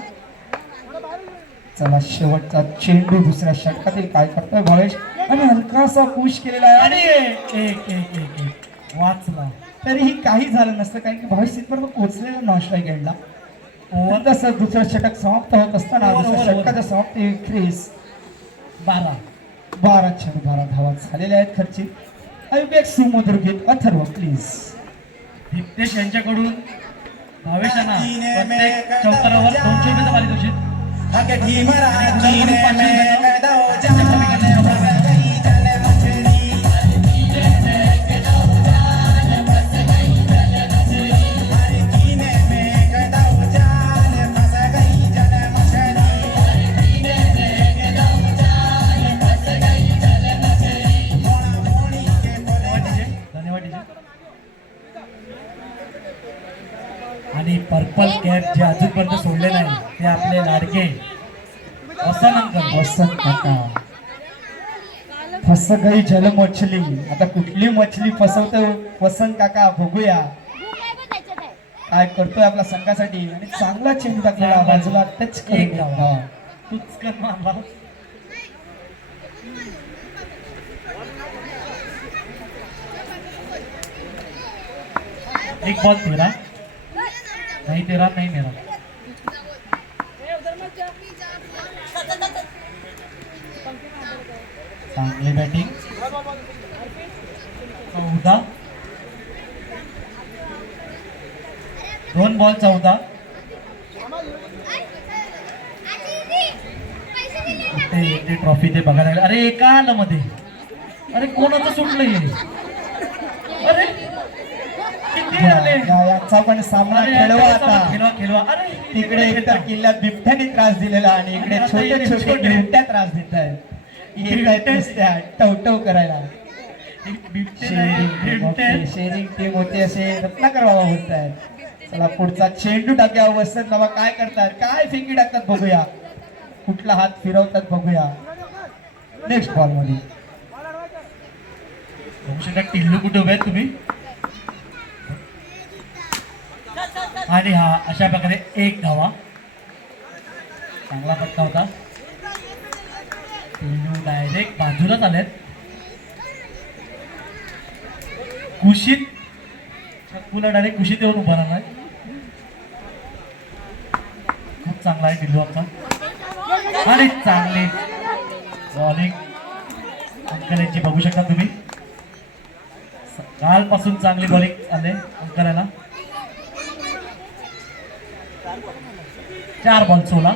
चला शेवटचा चेंडू दुसऱ्या षटकातील काय करतोय भावेश आणि हलकासा पुश केलेला आहे आणि आणि एक वाचला. तरीही काही झालं नसतं कारण की भावेश तिथपर्यंत पोहोचलेला नॉन स्ट्राईक एंडला. तसं दुसरं षटक समाप्त होत असताना दुसऱ्या षटकाच्या समाप्ती 12 चेंडू 12 धावा झालेल्या आहेत खर्चित. एक सुमधुर गीत अथर्व प्लीज. दीप्तेश यांच्याकडून भावेशांना प्रत्येक चौकारावर 200 रुपयाचं पारितोषिक. धन्यवाद DJ. आणि पर्पल कॅप जे अजूनपर्यंत सोडले नाही ते आपले लाडके वसंत अंकल. वसंत काका फस गई जल मछली. आता कुठली मछली फसवतोय वसंत काका बघूया काय करतोय आपल्या संघासाठी. आणि चांगला चेंडू टाकलेला बाजूला टच एक करून धावा. तुचकन मारला. एक बॉल 13 नाही 13 नाही 13. चांगली बॅटिंग 14. 2 बॉल 14. ते ट्रॉफी ते बघायला लागले. अरे एका आलं मध्ये. अरे कोणाचं सुटलं हे. अरे किती आले. याचा पण सामना अरे खेळवा आता. खेळवा. अरे तिकडे एकदा किल्ल्यात बिबट्याने त्रास दिलेला आणि इकडे छोटे छोटे बिबट्या त्रास देत आहेत. येत नुसत्या टवटव करायला. शेअरिंग टीम होते असे रत्नाकर बाबा बोलत आहेत. चला पुढचा चेंडू टाक्या वसंत बाबा काय करतात, काय फिंगी टाकतात बघूया, कुठला हात फिरवतात बघूया. नेक्स्ट बॉल मध्ये टिल्लू कुठे उभे आहेत तुम्ही. आणि हा अशा प्रकारे 1 धावा. चांगला फटका होता. टिल्लू डायरेक्ट बाजूलाच आलेत. कुशीत चक्कूला डायरेक्ट कुशीत येऊन उभा राहणार. खूप चांगला आहे टिल्लू आमचा. आणि चांगली बॉलिंग अंकल यांची बघू शकता तुम्ही. कालपासून चांगली बॉलिंग आले अंकलाला. 4 बॉल 16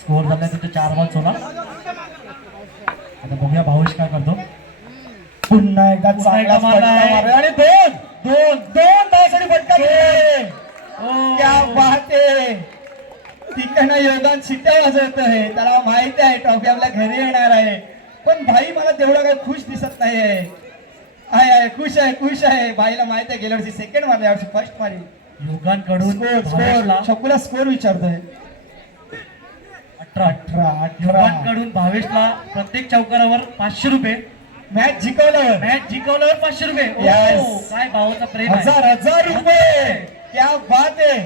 स्कोअर झालाय तिथे 4 बॉल 16. आता बघूया भावेश काय करतो. पुन्हा एकदा पुन्हा चांगला एकदा मारलाय. फटका मारलाय आणि दोन धावासाठी फटका दिलाय. ओ, क्या बात आहे. तिकडनं योगदान शिट्ट्या वाजवत आहे. त्याला माहिती आहे ट्रॉफी आपल्या घरी येणार आहे. पण भाई मला तेवढं काही खुश दिसत नाहीये. आहे खुश आहे. भाईला माहिती आहे गेल्या वर्षी सेकंड मारले, यावर्षी फर्स्ट मारली. योगांकडून स्कोर भावेशला छकुला स्कोर विचारतोय. 18. 18. योगांकडून भावेशला प्रत्येक चौकारावर 500 रुपये. मॅच जिंकवल्यावर मॅच जिंकवल्यावर 500 रुपये. Yes. ओ, काय भावाचा प्रेम आहे. हजार रुपये. क्या बात आहे.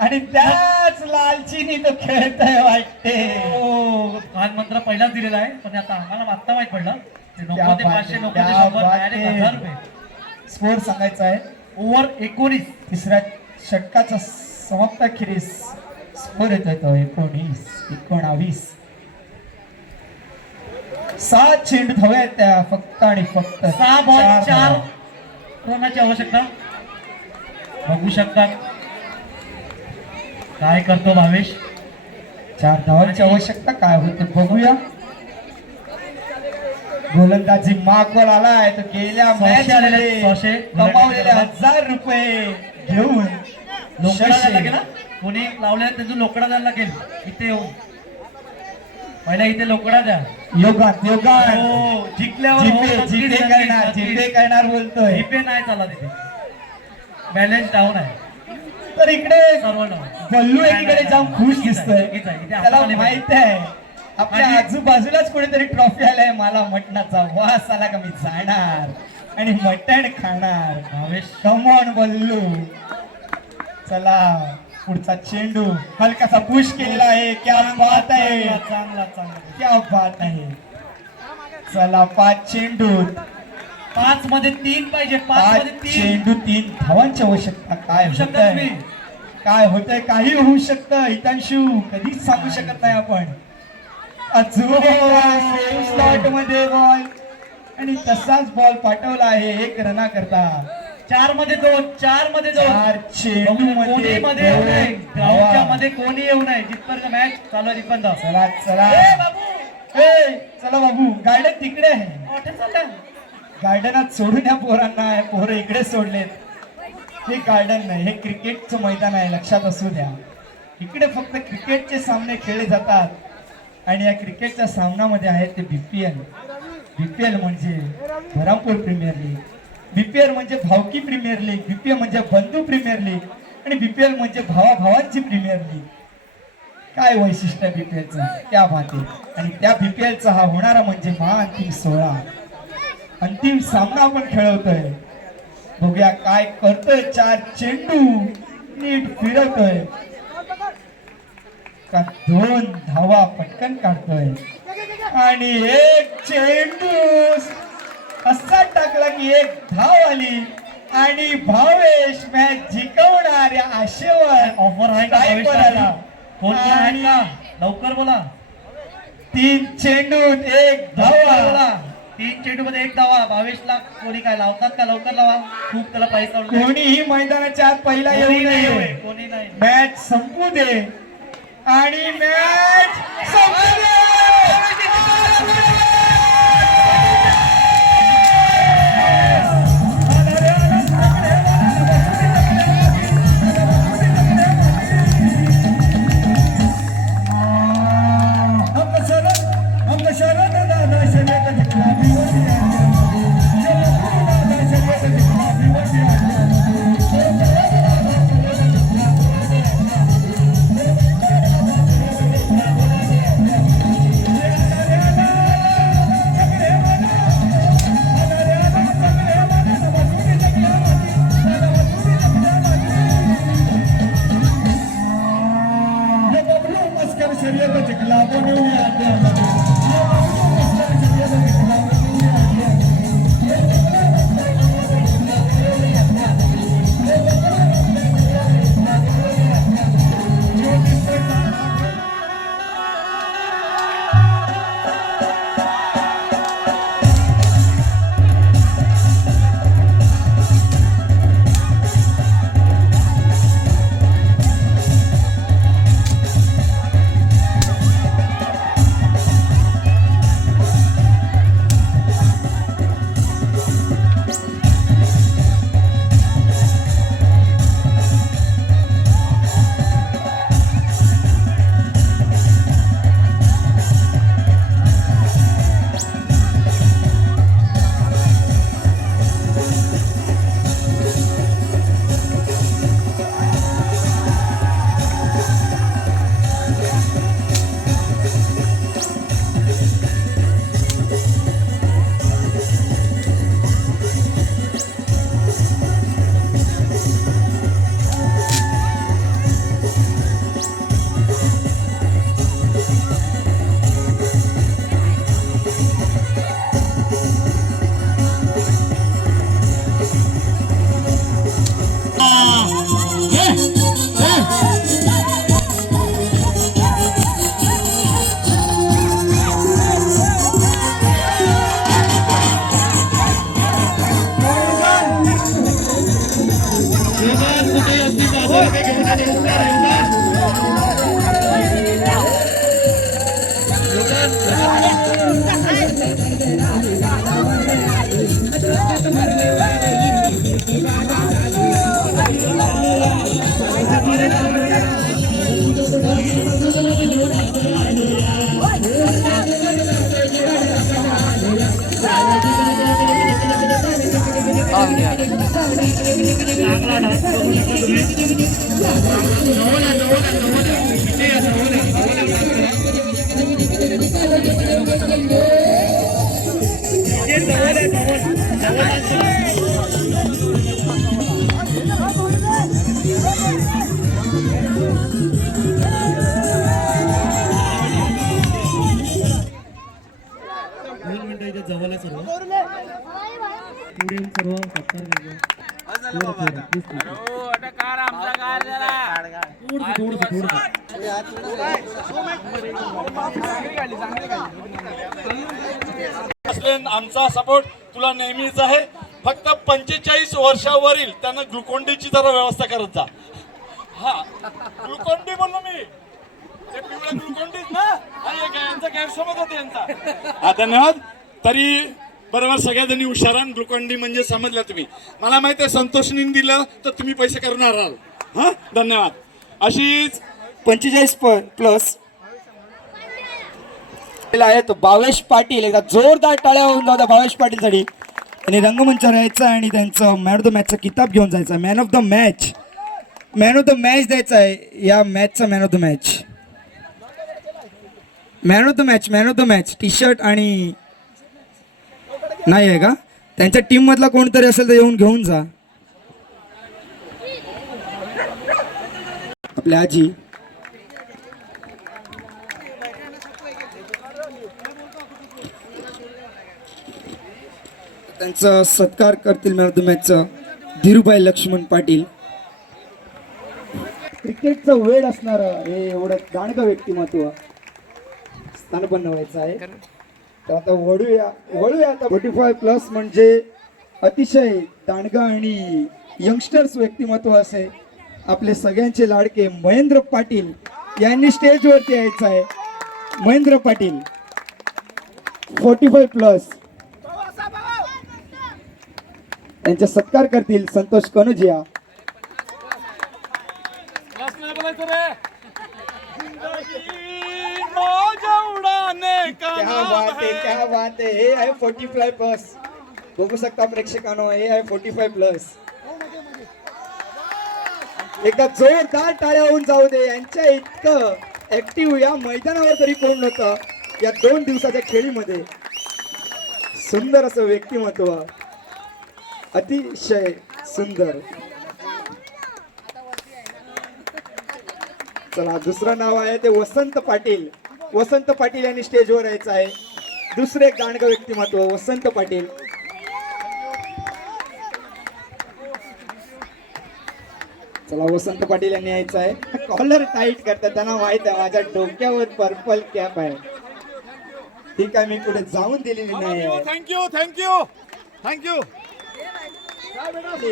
आणि त्याच लालचीनी तो खेळतोय वाटते. हो, कान मंत्र पहिलाच दिलेला आहे, पण आता आम्हाला आत्ता माहित पडलं ते क्या नको ते बात 500 आहे, नको ते क्या 100 बात डायरेक्ट आहे. 1000 रुपये. स्कोर सांगायचा आहे. ओव्हर 19. तिसऱ्या षटकाचा समाप्त अखेरीस स्कोर येतोय तो 19. 7 चेंडू हवे आहेत त्या फक्त आणि फक्त 6 बॉल 4 धावा. रनाची आवश्यकता. बघू शकतात काय करतो भावेश. 4 धावांची आवश्यकता काय होते बघूया. गोलंदाजी मागोल आलाय तो गेल्या मॅच मध्ये 600 कमावलेले 1000 रुपये घेऊन लोकडा द्यायला शशे. लागेल ना, कोणी लावले त्याचं लोकडा द्यायला लागेल. इथे येऊन पहिला इथे लोकडा द्या. योगान हो, जिंकल्यावर हो, नक्कीच, नक्कीच. जीपे करणार बोलतोय. जीपे नाही चालला तिथे, बॅलन्स डाऊन आहे तर इकडे सर्व डाऊन. बल्लू एकीकडे जाम खुश दिसतोय. चुकीचं आहे. इथे त्याला आपण आले माहित आहे आपल्या आणि- आजूबाजूलाच कोणीतरी ट्रॉफी आलाय. मला मटणाचा वास आला का मी जाणार आणि मटण खाणार. भावेश कमॉन बल्लू. चला पुढचा चेंडू हलकासा पुश केलेला आहे. क्या बात आहे. चांगला क्या बात आहे. चला 5 चेंडू 5 मध्ये 3 पाहिजे. 5 5 मध्ये 3 चेंडू 3 धावांची आवश्यकता. काय होऊ शकता होतंय तुम्ही. काय होतंय काही होऊ शकतं. हितांशू कधीच सांगू शकत नाही आपण. अजून स्लॉट मध्ये बॉल आणि तसाच बॉल पाठवला आहे 1 रना करता. 4 मध्ये 2 4 मध्ये 2 4 चेंडू कोणी मध्ये येऊ नये. ग्राउंडच्या धावा. मध्ये कोणी येऊ नये. जिथपर्यंत मॅच चालू आहे तिथपर्यंत. चला चला ए बाबू, चला बाबू गार्डन तिकडे आहे. मोठे चालल्या. गार्डनात सोडून या पोरांना. पोरं इकडे सोडलेत. हे गार्डन नाही, हे क्रिकेटचं मैदान आहे, लक्षात असू द्या. इकडे फक्त क्रिकेटचे सामने खेळले जातात आणि या क्रिकेटच्या सामन्यामध्ये आहेत ते बीपीएल म्हणजे बरामपूर प्रीमियर लीग, बीपीएल म्हणजे भावकी प्रीमियर लीग, बीपीएल म्हणजे बंधू प्रीमियर लीग आणि बीपीएल म्हणजे भावाभावांची प्रीमियर लीग. काय वैशिष्ट्य आहे बीपीएलचं, त्या भाती. आणि त्या बीपीएलचा हा होणारा म्हणजे महाअंतिम सोहळा. अंतिम सामना आपण खेळवतोय. बघूया काय करतोय. 4 चेंडू नीट फिरवतोय का 2 धावा पटकन काढतोय आणि 1 चेंडू असा टाकला की 1 धाव आली आणि भावेश मॅच जिंकवणार या आशेवर ऑफर आहे का strike वर भावेशला? आला. फोन करा आहे का? लवकर बोला. 3 चेंडूत 1 लवकर धावा. बोला. 3 चेंडू मध्ये 1 धावा. भावेशला कोणी काय लावतात का? लवकर लावा. खूप त्याला पैसा उरलाय. कोणीही मैदानाच्या आत पहिला येऊ कोणी नाही नये. होय, कोणी नाही. मॅच संपू दे आणि मॅच संपू दे. योगास कुठे असतील बाजूला काही घेऊन आले असणार जवळ सर्व पुढे सर्व सत्कार आमचा सपोर्ट तुला नेहमीच आहे. फक्त 45 वर्षावरील त्यांना ग्लुकोंडीची जरा व्यवस्था करत जा. हा ग्लुकोंडी बोललो मी, ते पिवळ्या ग्लुकोंडीच ना. यांचा गैरसमज होते यांचा. हा धन्यवाद. तरी बरोबर सगळ्या हुशारान ग्लुकोंडी म्हणजे समजलं तुम्ही. मला माहिती आहे संतोषनी दिलं तर तुम्ही पैसे करणार आहात. हा धन्यवाद. अशीच 45 प्लस आहेत भावेश पाटील. एकदा जोरदार टाळ्या होऊन जाऊ द्या भावेश पाटील साठी. आणि रंगमंचावर यायचं आणि त्यांचं मॅन ऑफ द मॅचचा किताब घेऊन जायचा. मॅन ऑफ द मॅच द्यायचा आहे या मॅचचा. Man of the match T shirt आणि नाही आहे का त्यांच्या टीम मधला कोणतरी असेल तर येऊन घेऊन जा. आपल्या आजी त्यांचा सत्कार करतील मॅन ऑफ द मॅचचं धीरूभाई लक्ष्मण पाटील. क्रिकेटचं वेळ असणार हे एवढं दांडगं व्यक्तिमत्व स्थान बनवायचं आहे. तर आता वळूया आता 45+ म्हणजे अतिशय दांडगा आणि यंगस्टर्स व्यक्तिमत्व असे आपले सगळ्यांचे लाडके महेंद्र पाटील यांनी स्टेजवरती यायचं आहे. महेंद्र पाटील 45+. त्यांचा सत्कार करतील संतोष कनुजिया. क्या बात है. हे आहे 45+. बघू शकता प्रेक्षकांनो, हे आहे 45+. एकदा जोरदार टाळ्या होऊन जाऊ दे. यांच्या इतकं ऍक्टिव्ह या मैदानावर तरी कोण नव्हतं या 2 दिवसाच्या खेळीमध्ये. सुंदर असं व्यक्तिमत्व, अतिशय सुंदर. चला दुसरं नाव आहे ते वसंत पाटील. वसंत पाटील यांनी स्टेजवर यायचं आहे. दुसरे गाणगा व्यक्तिमत्व वसंत पाटील. चला वसंत पाटील यांनी यायचं आहे. कॉलर टाईट करतात, त्यांना माहित आहे माझ्या डोक्यावर पर्पल कॅप आहे. ठीक आहे, मी पुढे जाऊन दिलेली नाही आहे. थँक्यू.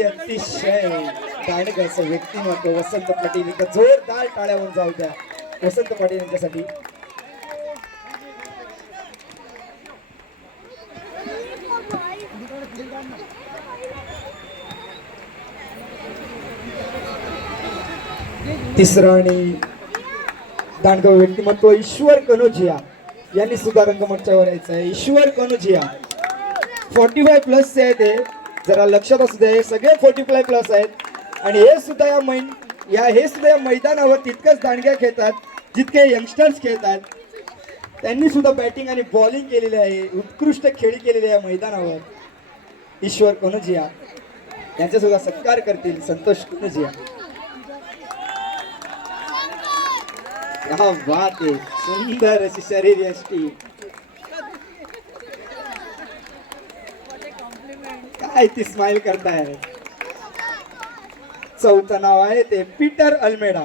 अतिशय गाणगा असं व्यक्तिमत्व वसंत पाटील. जोरदार टाळ्या होऊन जाऊ द्या वसंत पाटील यांच्यासाठी. तिसरं आणि दांडगा व्यक्तिमत्व ईश्वर कनोजिया यांनी सुद्धा रंगमंचावर यायचं आहे. ईश्वर कनोजिया 45+ आहे ते, जरा लक्षात असू द्या. हे सगळे 45+ आहेत आणि हे सुद्धा या मैदानावर तितकंच दांडग्या खेळतात जितके यंगस्टर्स खेळतात. त्यांनी सुद्धा बॅटिंग आणि बॉलिंग केलेली आहे. उत्कृष्ट खेळी केलेली आहे या मैदानावर. ईश्वर कनोजिया यांचा सुद्धा सत्कार करतील संतोष कनोजिया. क्या बात आहे. सुंदर अशी शरीर यष्टी. काय ती स्माइल करताय. चौथं नाव आहे ते पीटर अल्मेडा.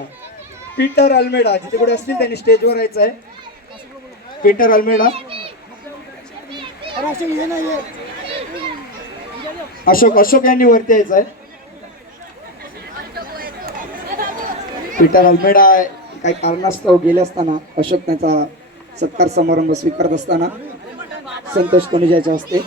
जिथे कुठे असतील त्यांनी स्टेजवर यायचं आहे. Peter Almeida. अशोक यांनी वरती यायचं आहे. पीटर अल्मेडा काही कारणास्तव गेले असताना अशोक त्यांचा सत्कार समारंभ स्वीकारत असताना संतोष कोणिजाच्या हस्ते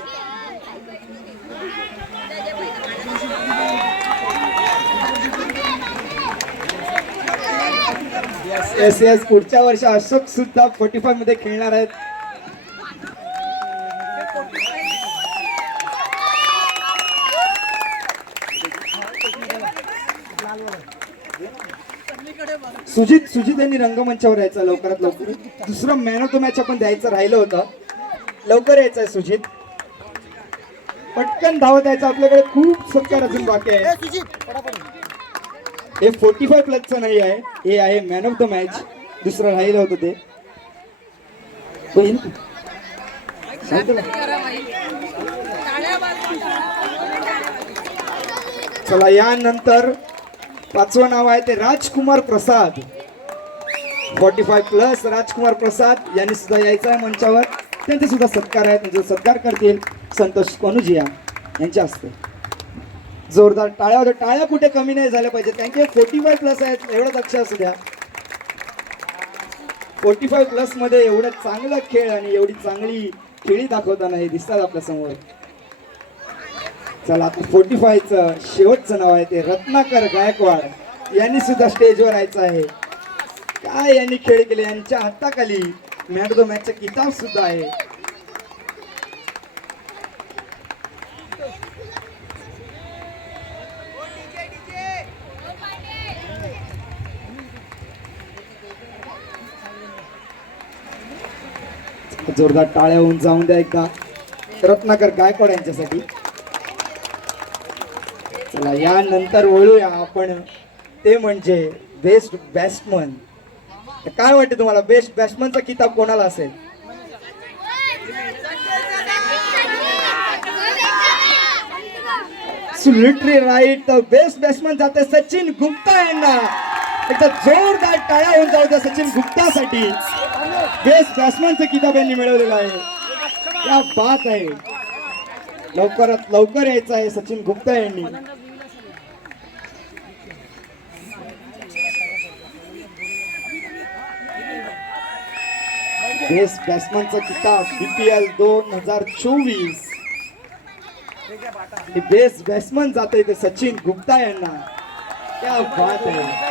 येस पुढच्या वर्षी अशोक सुद्धा 45 मध्ये खेळणार आहेत. सुजित यांनी रंगमंचावर यायचं लवकरात लवकर. दुसरं मॅन ऑफ द मॅच आपण द्यायचं राहिलं होतं. लवकर यायचंय सुजित, पटकन धावत यायचं. आपल्याकडे खूप सत्कार अजून बाकी आहे. हे 45 प्लसचं नाही आहे, हे आहे मॅन ऑफ द मॅच. दुसरं राहिलं होतं ते होईल. चला यानंतर 5वं नाव आहे ते राजकुमार प्रसाद. 45 प्लस राजकुमार प्रसाद यांनी सुद्धा यायचं आहे मंचावर. त्यांचे सुद्धा सत्कार आहे. त्यांचे सत्कार करतील संतोष कोनुजिया यांच्या हस्ते. जोरदार टाळ्या होत्या. टाळ्या कुठे कमी नाही झाल्या पाहिजे. त्यांचे 45 प्लस आहेत एवढं लक्ष असू द्या. 45 प्लस मध्ये एवढं चांगलं खेळ आणि एवढी चांगली खेळी दाखवताना हे दिसतात आपल्या समोर. चला आता 45चं शेवटचं नाव आहे ते रत्नाकर गायकवाड यांनी सुद्धा स्टेजवर यायचं आहे. काय यांनी खेळ केले. यांच्या हाताखाली मॅन ऑफ द मॅचचा किताब सुद्धा आहे. जोरदार टाळ्या होऊन जाऊन द्या एकदा रत्नाकर गायकवाड यांच्यासाठी. चला यानंतर वळूया आपण ते म्हणजे बेस्ट बॅट्समन. काय वाटते तुम्हाला बेस्ट बॅट्समनचा किताब कोणाला असेल? Literally right. बेस्ट बॅट्समन जाते सचिन गुप्ता यांना. एकदा जोरदार टाळ्या होऊन जाऊ द्या सचिन गुप्तासाठी. बेस्ट बॅट्समनचं किताब यांनी मिळवलेलं आहे. क्या बात आहे. लवकरात लवकर यायचं आहे सचिन गुप्ता यांनी. बेस्ट बॅट्समनचा किताब BPL 2024. बेस्ट बॅट्समन जाते ते सचिन गुप्ता यांना. क्या बात आहे.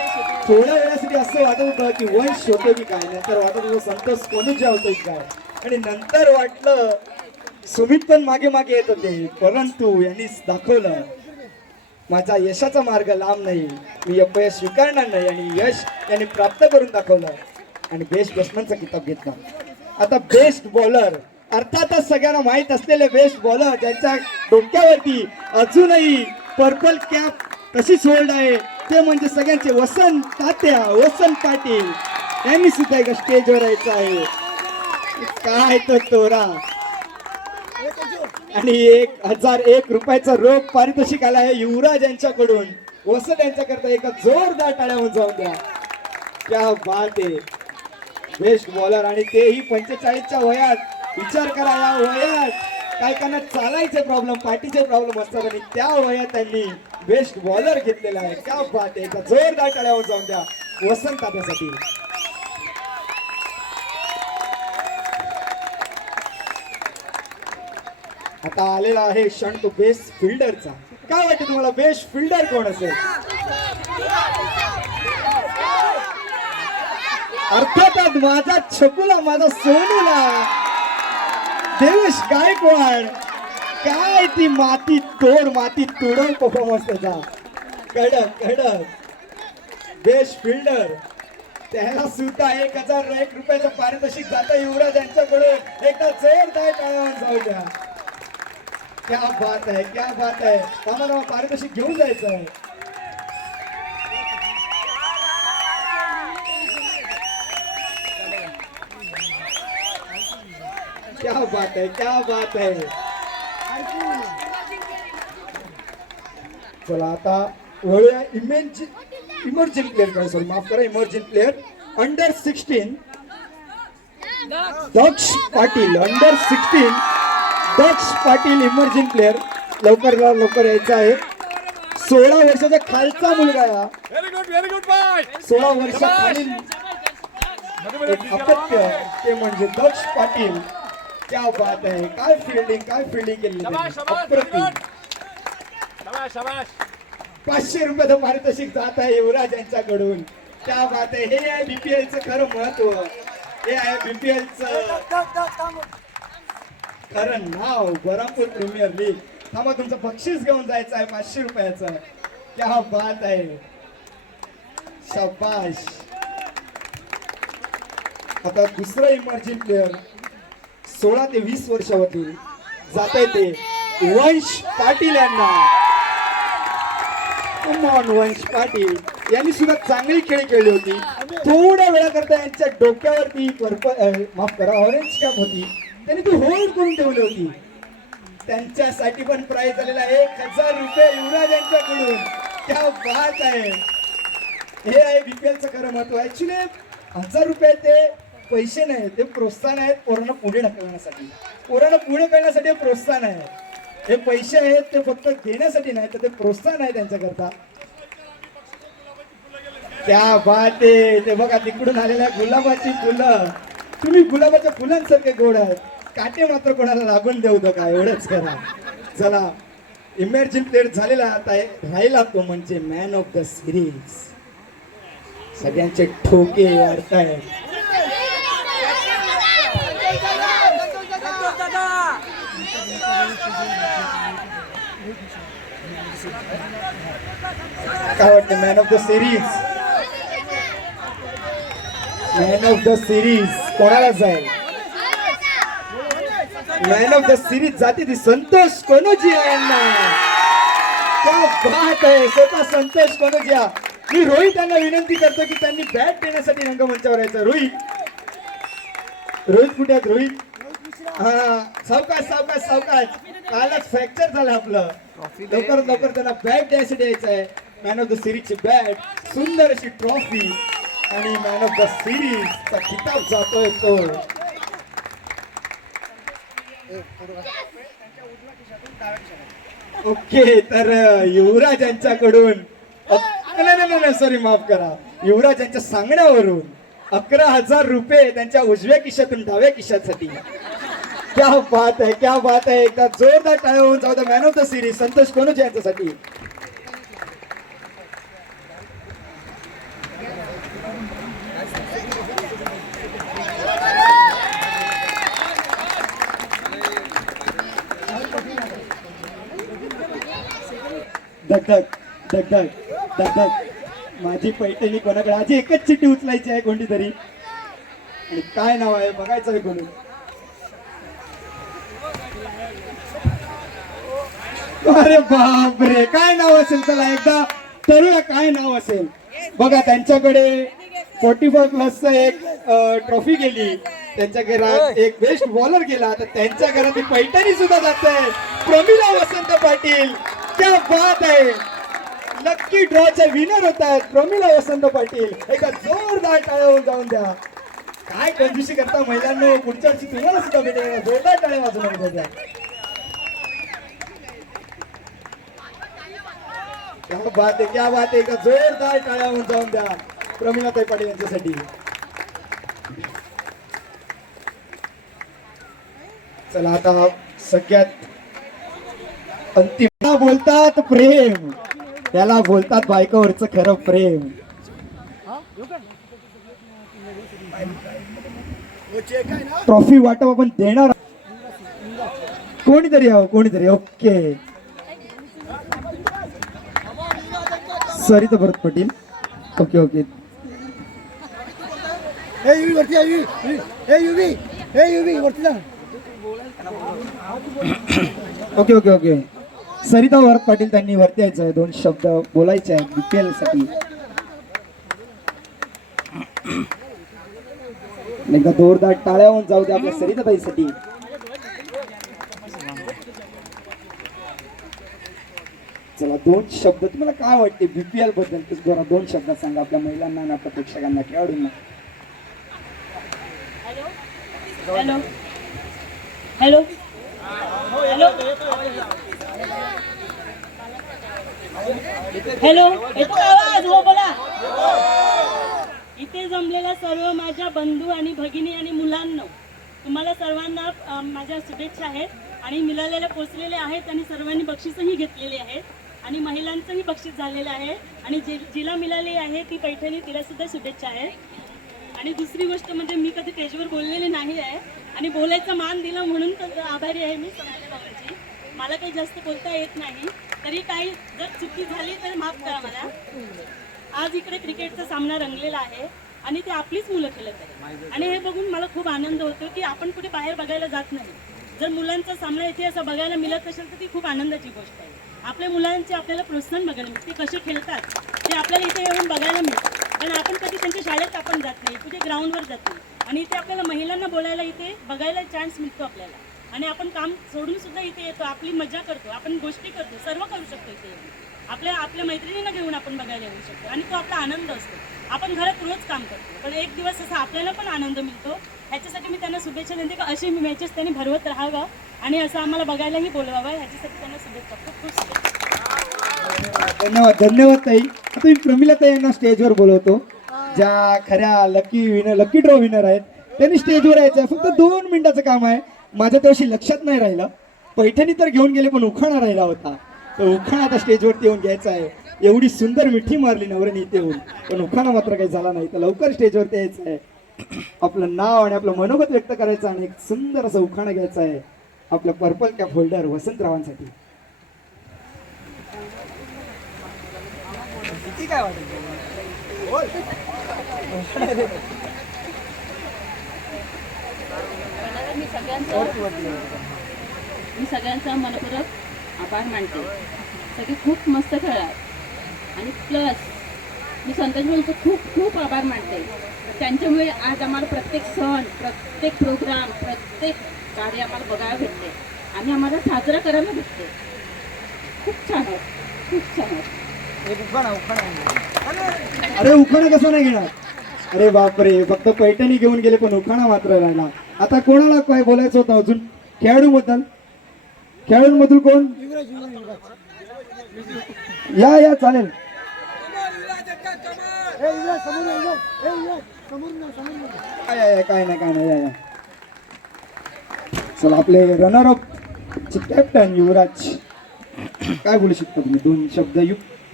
थोड्या वेळासाठी असं वाटत होतं की वंश होतो की काय, नंतर वाटत होतं संतोष कोनुजिया होतो की काय, आणि नंतर वाटलं सुमित पण मागे मागे येत होते. परंतु यांनी दाखवलं माझा यशाचा मार्ग लांब नाही, मी अपयश स्वीकारणार नाही, आणि यश यांनी प्राप्त करून दाखवलं आणि बेस्ट बॅट्समनचा किताब घेतला. आता बेस्ट बॉलर अर्थातच सगळ्यांना माहीत असलेले बेस्ट बॉलर ज्यांच्या डोक्यावरती अजूनही पर्पल कॅप तशीच होल्ड आहे ते म्हणजे सगळ्यांचे वसंत तात्या वसंत पाटील यांनी सुद्धा एका स्टेजवर यायचं आहे. काय तो तोरा आणि 1001 रुपयाचा रोख पारितोषिक आला आहे युवराज यांच्याकडून. वसंत यांच्याकरता एका जोरदार टाळ्या होऊन जाऊन द्या. क्या बात आहे. बेस्ट बॉलर आणि तेही 45च्या वयात. विचार करा या वयात काय काना चालायचे प्रॉब्लेम पाठीचे प्रॉब्लेम असतात आणि त्या वयात त्यांनी बेस्ट बॉलर घेतलेला आहे. क्या बात आहे. जोरदार टाळ्या होऊन जाऊन द्या वसंत तात्यासाठी. आता आलेला आहे क्षण तो बेस्ट फिल्डरचा. काय वाटतं तुम्हाला बेस्ट फिल्डर कोण असेल? अर्थातच माझा छकुला माझा सोनूला देवेश गायकवाड. काय ती माती तोडून परफॉर्मन्स त्याचा. कडक बेस्ट फिल्डर. त्याला सुद्धा 1001 रुपयाचं पारितोषिक जातं युवराज यांच्याकडून. एकदा जोरदार टाळ्या जाऊ द्या. क्या बात आहे. क्या बात आहे. आम्हाला पारितोषिक घेऊन जायचं आहे. क्या बात है. क्या बात है. चला आता वळूया इमर्जिंग प्लेअर. सॉरी माफ करा. इमर्जिंग प्लेअर अंडर 16 दक्ष पाटील. अंडर 16 दक्ष पाटील इमर्जिंग प्लेअर. लवकर यायचं आहे. 16 वर्षाचा खालचा मुलगा या व्हेरी गुड बाय 16 वर्षाखालील एक अपत्य ते म्हणजे दक्ष पाटील. क्या बात आहे, काय फिल्डिंग केली त्यांनी. अप्रतिम. शाबाश 500 रुपयाचं पारितोषिक जात आहे युवराज यांच्याकडून. क्या बात आहे, हे आहे BPL चं खरं महत्व, हे आहे BPL चं खरं नाव, बरामपूर प्रीमियर लीग. थांबा, तुमचं बक्षीस घेऊन जायचं आहे 500 रुपयाचं. क्या बात आहे, शाबाश. आता दुसरं इमर्जिंग प्लेअर 16 ते 20 वर्षावरती जात आहे ते वंश पाटील यांना. वंश पाटील यांनी सुद्धा चांगली खेळी खेळली होती. थोड्या वेळा करता यांच्या डोक्यावरती माफ करा ऑरेंज कॅप होती, त्यांनी ती होल्ड करून ठेवली होती. त्यांच्यासाठी पण प्राइज आलेला 1000 रुपये युवराज यांच्याकडून. क्या बात आहे, हे आहे BPL चं खरं महत्व. ऍक्च्युली 1000 रुपये ते पैसे नाही, ते प्रोत्साहन आहेत पोरांना पुढे ढकलण्यासाठी. पोरांना पुढे करण्यासाठी प्रोत्साहन आहे. हे पैसे आहेत ते फक्त घेण्यासाठी नाही, तर ते प्रोत्साहन आहे त्यांच्याकरता. क्या बात आहे, ते बघा तिकडून आलेल्या गुलाबाची फुलं. तुम्ही गुलाबाच्या फुलांसारखे गोड आहात, काटे मात्र कोणाला लागून देऊ नका, एवढंच करा. चला, इमर्जिंग प्लेअर झालेला आता राहिला तो म्हणजे मॅन ऑफ द सिरीज. सगळ्यांचे ठोके अडतायत. काय वाटतं, man of the series, man of the series कोणाला जाईल? मॅन ऑफ द सिरीज जाते ती संतोष कनोजिया यांना. क्या बात आहे, स्वतः संतोष कनोजिया. मी रोहित यांना विनंती करतो की त्यांनी बॅट देण्यासाठी रंगमंचावर यायचं. रोहित कुठे आहेत? रोहित, हा, सावकाश. कालच फ्रॅक्चर झालं आपलं. लवकर त्यांना बॅट द्यायसाठी यायचं आहे. मॅन ऑफ द सिरीजची बॅट, सुंदर अशी ट्रॉफी आणि मॅन ऑफ द सिरीजचा किताब जातोय तो. ओके, तर युवराज यांच्याकडून नाही, सॉरी, माफ करा, युवराज यांच्या सांगण्यावरून 11,000 रुपये त्यांच्या उजव्या खिशातून डाव्या खिशासाठी. क्या बात आहे, एकदा जोरदार टाळ्या होऊन जाऊ द्या man of the series Santosh Kanojia यांच्यासाठी. धक माझी पैठणी कोणाकडे? आज एकच चिठ्ठी उचलायची आहे कोणती तरी, आणि काय नाव आहे बघायचं आहे कोणी. अरे बापरे, काय नाव असेल? चला एकदा ठरवूया काय नाव असेल. बघा, त्यांच्याकडे 44 प्लसचं एक ट्रॉफी गेली, त्यांच्या घरात एक बेस्ट बॉलर गेला, तर त्यांच्या घरात पैठणी सुद्धा जात आहे. प्रमिला वसंत पाटील. क्या बात आहे, लक्की ड्रॉचे विनर होत आहेत प्रमिला वसंत पाटील. एका जोरदार टाळ्या होऊन जाऊन द्या. काय कंजूसी करता महिलांनो, पुढच्या वर्षी तुम्हाला सुद्धा भेटेल. जोरदार टाळ्या वाजवून द्या. क्या बात आहे, एका जोरदार टाळ्या होऊन जाऊन द्या प्रमिलाताई पाटील यांच्यासाठी. चला, आता सगळ्यात अंतिम बोलतात प्रेम, त्याला बोलतात बायकोवरचं खरं प्रेम. ट्रॉफी वाटप आपण देणार कोणीतरी. ओके, सरिता भरत पाटील. ओके, सरिता भरत पाटील त्यांनी वरती यायचं आहे, 2 शब्द बोलायचे आहेत BPL साठी. एकदा जोरदार टाळ्या होऊन जाऊ द्या आपल्या सरिताताईसाठी. चला, 2 शब्द तुम्हाला काय वाटते BPL बद्दल? जरा 2 शब्द सांगा आपल्या महिलांना आणि आपल्या प्रेक्षकांना, खेळाडूंना. हॅलो हॅलो, येतो का आवाज? हो बोला. इथे जमलेल्या सर्व माझ्या बंधू आणि भगिनी आणि मुलांना तुम्हाला सर्वांना माझ्या शुभेच्छा आहेत आणि मिळालेल्या पोचलेल्या आहेत आणि सर्वांनी बक्षीसही घेतलेली आहेत आणि महिलांचंही बक्षीस झालेलं आहे आणि जिला मिळाली आहे ती पैठणी, तिला सुद्धा शुभेच्छा आहेत. आणि दुसरी गोष्ट म्हणजे मी कधी स्टेजवर बोललेली नाही आहे आणि बोलायचा मान दिला म्हणून तर आभारी आहे मी सोनाली बाबांची. मला काही जास्त बोलता येत नाही, तरी काही जर चुकी झाली तर माफ करा मला. आज इकडे क्रिकेटचा सामना रंगलेला आहे आणि ते आपलीच मुलं खेळत आहे आणि हे बघून मला खूप आनंद होतो की आपण कुठे बाहेर बघायला जात नाही. जर मुलांचा सामना इथे असं बघायला मिळत असेल तर ती खूप आनंदाची गोष्ट आहे. आपल्या मुलांचे आपल्याला प्रोत्साहन बघायला मिळते, ते कसे खेळतात ते आपल्याला इथे येऊन बघायला मिळतं. पण आपण कधी त्यांच्या शाळेत आपण जात नाही, कुठे ग्राउंडवर जात नाही आणि इथे आपल्याला महिलांना बोलायला इथे बघायला चान्स मिळतो आपल्याला आणि आपण काम सोडून सुद्धा इथे येतो, आपली मजा करतो, आपण गोष्टी करतो, सर्व करू शकतो इथे येऊन. आपल्या मैत्रिणींना घेऊन आपण बघायला येऊ शकतो आणि तो आपला आनंद असतो. आपण घरात रोज काम करतो पण एक दिवस असा आपल्याला पण आनंद मिळतो. ह्याच्यासाठी मी त्यांना शुभेच्छा देते की अशी मॅचेस त्यांनी भरवत राहावं आणि असं आम्हाला बघायलाही बोलवावं. ह्याच्यासाठी त्यांना शुभेच्छा, खूप खूप शुभेच्छा. धन्यवाद धन्यवाद ताई. आता मी प्रमिला ताई यांना स्टेजवर बोलवतो, ज्या खऱ्या लकी ड्रॉ विनर आहेत. त्यांनी स्टेजवर यायचं आहे, फक्त 2 मिनिटाचं काम आहे. माझ्या त्याविषयी लक्षात नाही राहिलं, पैठणी तर घेऊन गेले पण उखाणा राहिला होता. तो उखाणा आता स्टेजवरती येऊन घ्यायचा आहे. एवढी सुंदर मिठी मारली नवऱ्याने इथे येऊन, पण उखाणा मात्र काही झाला नाही. तर लवकर स्टेजवरती यायचं आहे, आपलं नाव आणि आपलं मनोगत व्यक्त करायचं आणि एक सुंदर असं उखाणा घ्यायचा आहे आपल्या पर्पल कॅप होल्डर वसंतरावांसाठी. मी सगळ्यांचा मनपूर्वक आभार मानते. सगळे खूप मस्त खेळात आणि प्लस मी संतोष भाऊंचं खूप खूप आभार मानते. त्यांच्यामुळे आज आम्हाला प्रत्येक सण, प्रत्येक प्रोग्राम, प्रत्येक कार्य आम्हाला बघायला भेटते आणि आम्हाला साजरा करायला भेटते. खूप छान आहे, खूप छान आहे. अरे उखाणा कसं नाही घेणार? अरे बापरे, फक्त पैठणी घेऊन गेले पण उखाणा मात्र राहिला. आता कोणाला काय बोलायचं होतं अजून खेळाडूबद्दल? खेळाडूंमधून कोण? या चालेल. काय नाही या. चला, आपले रनर अप कॅप्टन युवराज, काय बोलू शकता तुम्ही 2 शब्द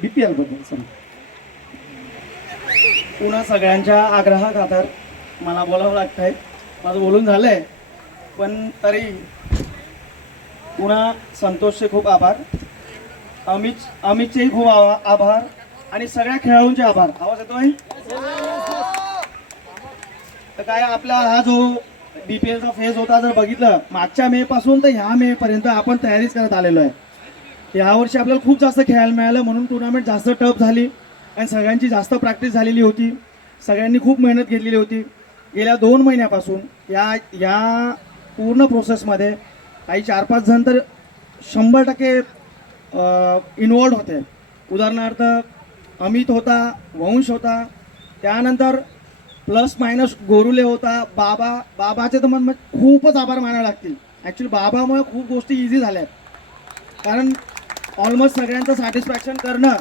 BPL बद्दल? चला. पुन्हा सगळ्यांच्या आग्रहाखातर मला बोलावं लागतंय. माझं बोलून झालंय पण तरी पुन्हा संतोषचे खूप आभार, अमितचेही खूप आभार आणि सगळ्या खेळाडूंचे आभार. आवाज येतोय? तर काय आपला हा जो BPLचा फेज होता, जर बघितलं मागच्या मे पासून तर ह्या मे पर्यंत आपण तयारीच करत आलेलो आहे. यावर्षी आपल्याला खूप जास्त खेळायला मिळालं म्हणून टुर्नामेंट जास्त टफ झाली आणि सगळ्यांची जास्त प्रॅक्टिस झालेली होती. सगळ्यांनी खूप मेहनत घेतलेली होती. गेल्या 2 महिन्यापासून या पूर्ण प्रोसेसमध्ये काही 4-5 जण तर 100% इन्वॉल्ड होते. उदाहरणार्थ अमित होता, वंश होता, त्यानंतर प्लस मायनस गोरुले होता, बाबाचे तर मन खूपच आभार मानावे लागतील. ॲक्च्युली बाबामुळे खूप गोष्टी इझी झाल्या आहेत, कारण ऑलमोस्ट सगळ्यांचं सॅटिस्फॅक्शन करणं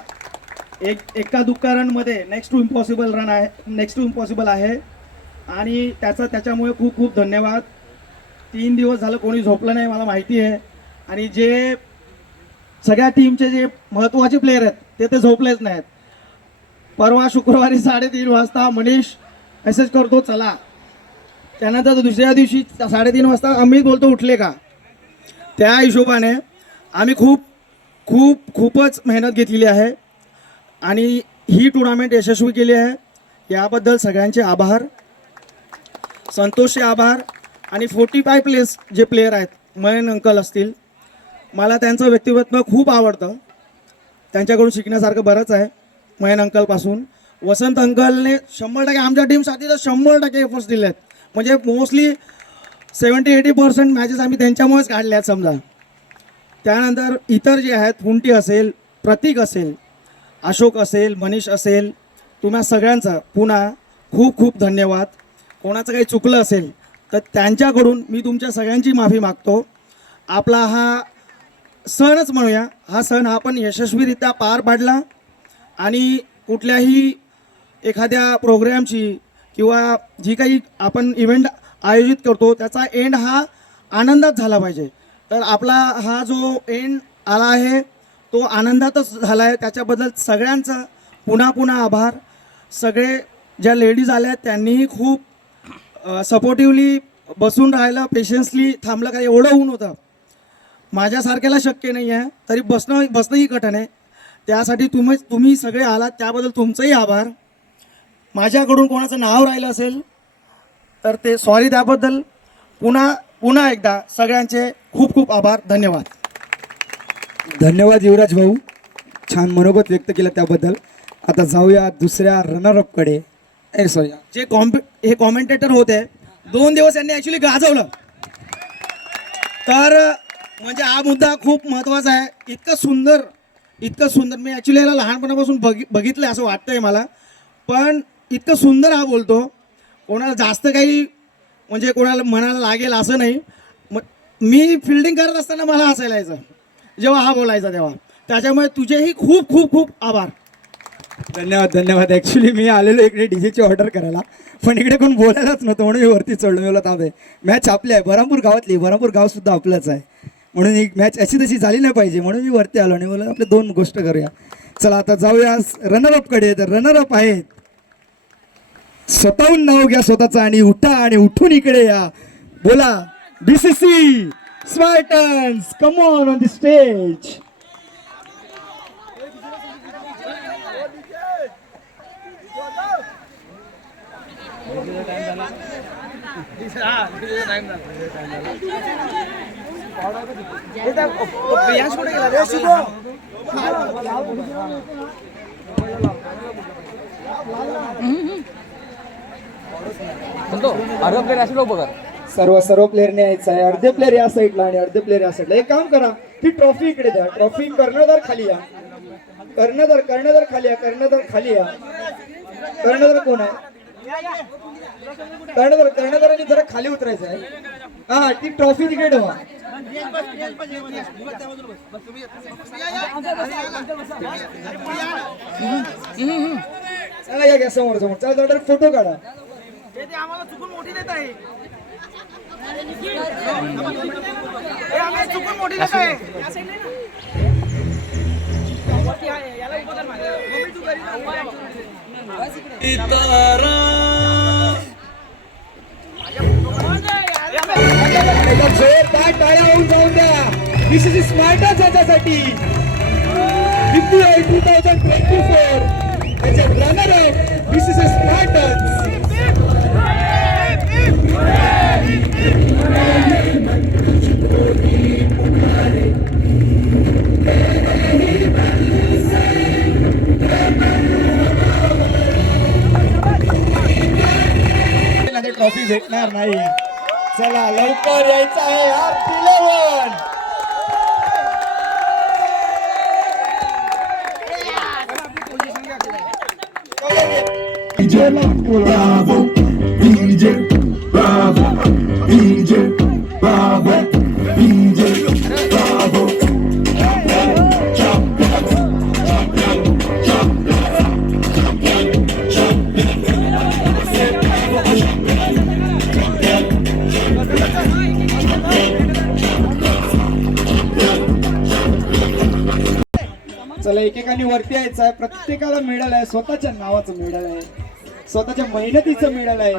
एका दुःखा रनमध्ये नेक्स्ट टू इम्पॉसिबल आहे आणि त्याच्यामुळे खूप खूप धन्यवाद. 3 दिवस झालं कोणी झोपलं नाही मला माहिती आहे आणि जे सगळ्या टीमचे जे महत्त्वाचे प्लेयर आहेत ते झोपलेच नाहीत. परवा शुक्रवारी 3:30 वाजता मनीष मेसेज करतो चला, त्यानंतर दुसऱ्या दिवशी 3:30 वाजता अमित बोलतो उठले का. त्या हिशोबाने आम्ही खूपच मेहनत घेतलेली आहे आणि ही टुर्नामेंट यशस्वी केली आहे. याबद्दल सगळ्यांचे आभार, संतोषचे आभार आणि 45+ जे प्लेयर आहेत, मयन अंकल असतील, मला त्यांचं व्यक्तिमत्व खूप आवडतं. त्यांच्याकडून शिकण्यासारखं बरंच आहे. मयन अंकलपासून वसंत अंकलने 100% आमच्या टीमसाठी तर 100% एफर्ट्स दिले आहेत. म्हणजे मोस्टली 70-80% मॅचेस आम्ही त्यांच्यामुळेच काढल्या आहेत समजा. त्यानंतर इतर जे आहेत, हुंटी असेल, प्रतीक असेल, अशोक असेल, मनीष असेल, तुम्हा सगळ्यांचा पुन्हा खूप खूप धन्यवाद. कोणाचं काही चुकलं असेल तर त्यांच्याकडून मी तुमच्या सगळ्यांची माफी मागतो. आपला हा सणच म्हणूया, हा सण हा आपण यशस्वीरित्या पार पाडला आणि कुठल्याही एखाद्या प्रोग्रॅमची किंवा जी काही आपण इव्हेंट आयोजित करतो त्याचा एंड हा आनंदात झाला पाहिजे. तर आपला हा जो एंड आला आहे तो आनंदातच झाला आहे. त्याच्याबद्दल सगळ्यांचं पुन्हा पुन्हा आभार. सगळे ज्या लेडीज आल्या त्यांनीही खूप सपोर्टिवली बसून राहिलं, पेशन्सली थांबलं. काय एवढं ऊन होतं, माझ्यासारख्याला शक्य नाही आहे, तरी बसणंही कठीण आहे. त्यासाठी तुम्ही सगळे आलात त्याबद्दल तुमचंही आभार. माझ्याकडून कोणाचं नाव राहिलं असेल तर ते सॉरी. त्याबद्दल पुन्हा एकदा सगळ्यांचे खूप खूप आभार. धन्यवाद. धन्यवाद युवराज भाऊ, छान मनोगत व्यक्त केलं त्याबद्दल. आता जाऊया दुसऱ्या रनरअपकडे. सॉरी, जे हे कॉमेंटेटर होते 2 दिवस यांनी ॲक्च्युली गाजवलं. तर म्हणजे हा मुद्दा खूप महत्त्वाचा आहे. इतकं सुंदर मी ॲक्च्युली याला लहानपणापासून बघितलं असं वाटतंय मला, पण इतकं सुंदर हा बोलतो. कोणाला जास्त काही म्हणजे कोणाला म्हणायला लागेल असं नाही. मी फिल्डिंग करत असताना मला हसायला यायचं जेव्हा हा बोलायचा तेव्हा. त्याच्यामुळे तुझेही खूप खूप खूप आभार. धन्यवाद. ॲक्च्युली मी आलेलो इकडे डीजेची ऑर्डर करायला, पण इकडे कोण बोलायलाच नव्हतं म्हणून मी वरती चढलो. मी बोलत थांबे, मॅच आपली आहे, बरामपूर गावातली, बरामपूर गावसुद्धा आपलंच आहे, म्हणून ही मॅच अशी तशी झाली नाही पाहिजे म्हणून मी वरती आलो आणि बोला आपले 2 गोष्ट करूया. चला आता जाऊया रनरअपकडे. तर रनरअप आहेत, स्वतःहून नाव घ्या स्वतःचं आणि उठा आणि उठून इकडे या. बोला BCC Spartans, come on the stage. सर्व प्लेअरने यायचं आहे. अर्धे प्लेअर या साईडला आणि अर्धे प्लेअर या साईडला. एक काम करा, ती ट्रॉफी इकडे द्या. ट्रॉफी कर्णधार खाली या. कर्णधार खाली या. कर्णधार खाली या. कर्णधार कोण आहे? कर्णधारांनी जरा खाली उतरायचं आहे. हा, ती ट्रॉफी तिकडे ठेवा. चला या समोर. चला जरा फोटो काढा. आम्हाला चुकून मोठी देत आहे. चुकून मोठी देत आहे. जोरदार टाळ्या होऊन जाऊन द्या. BCC स्मार्टच याच्यासाठी BPL 2024 त्याचे रनर अप BCC स्मार्टच. ट्रॉफी भेटणार नाही. चला लवकर यायचं आहे यार. 11 Bravo, DJ, bravo, DJ, bravo, DJ, bravo. चला एकेकाने वरती यायचं आहे. प्रत्येकाला मेडल आहे, स्वतःच्या नावाचं मेडल आहे, स्वतःच्या मेहनतीचं मेडल आहे,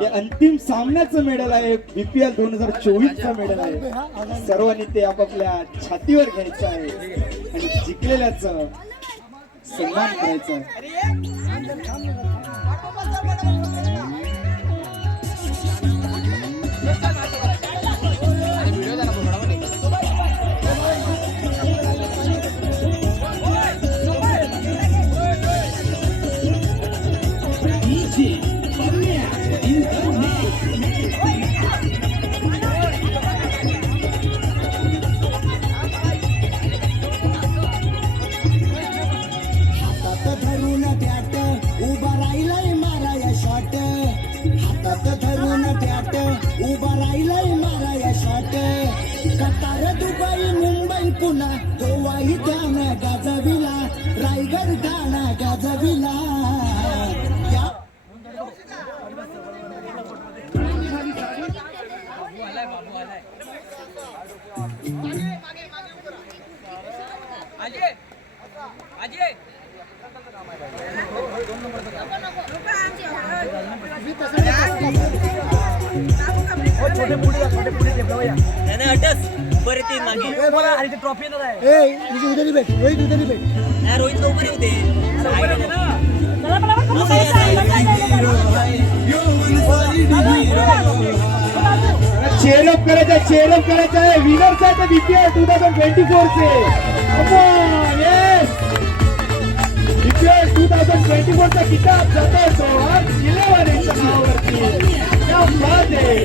हे अंतिम सामन्याचं मेडल आहे, BPL 2024चं मेडल आहे. सर्वांनी ते आपापल्या छातीवर घ्यायचं आहे आणि जिंकलेल्याचं सन्मान करायचा आहे. उभा राहिलाय मारा या shot. Qatar Dubai Mumbai Poona गोवाही ठाणा गाजविला रायगड ठाणा गाजविला चेअरअप करायचा आहे विनर्स आहे बीपीएल 2024 चे बीपीएल 2024 चा किताब जातोय सोहन जिल्हेवार यांच्या नावावरती. क्या बात आहे,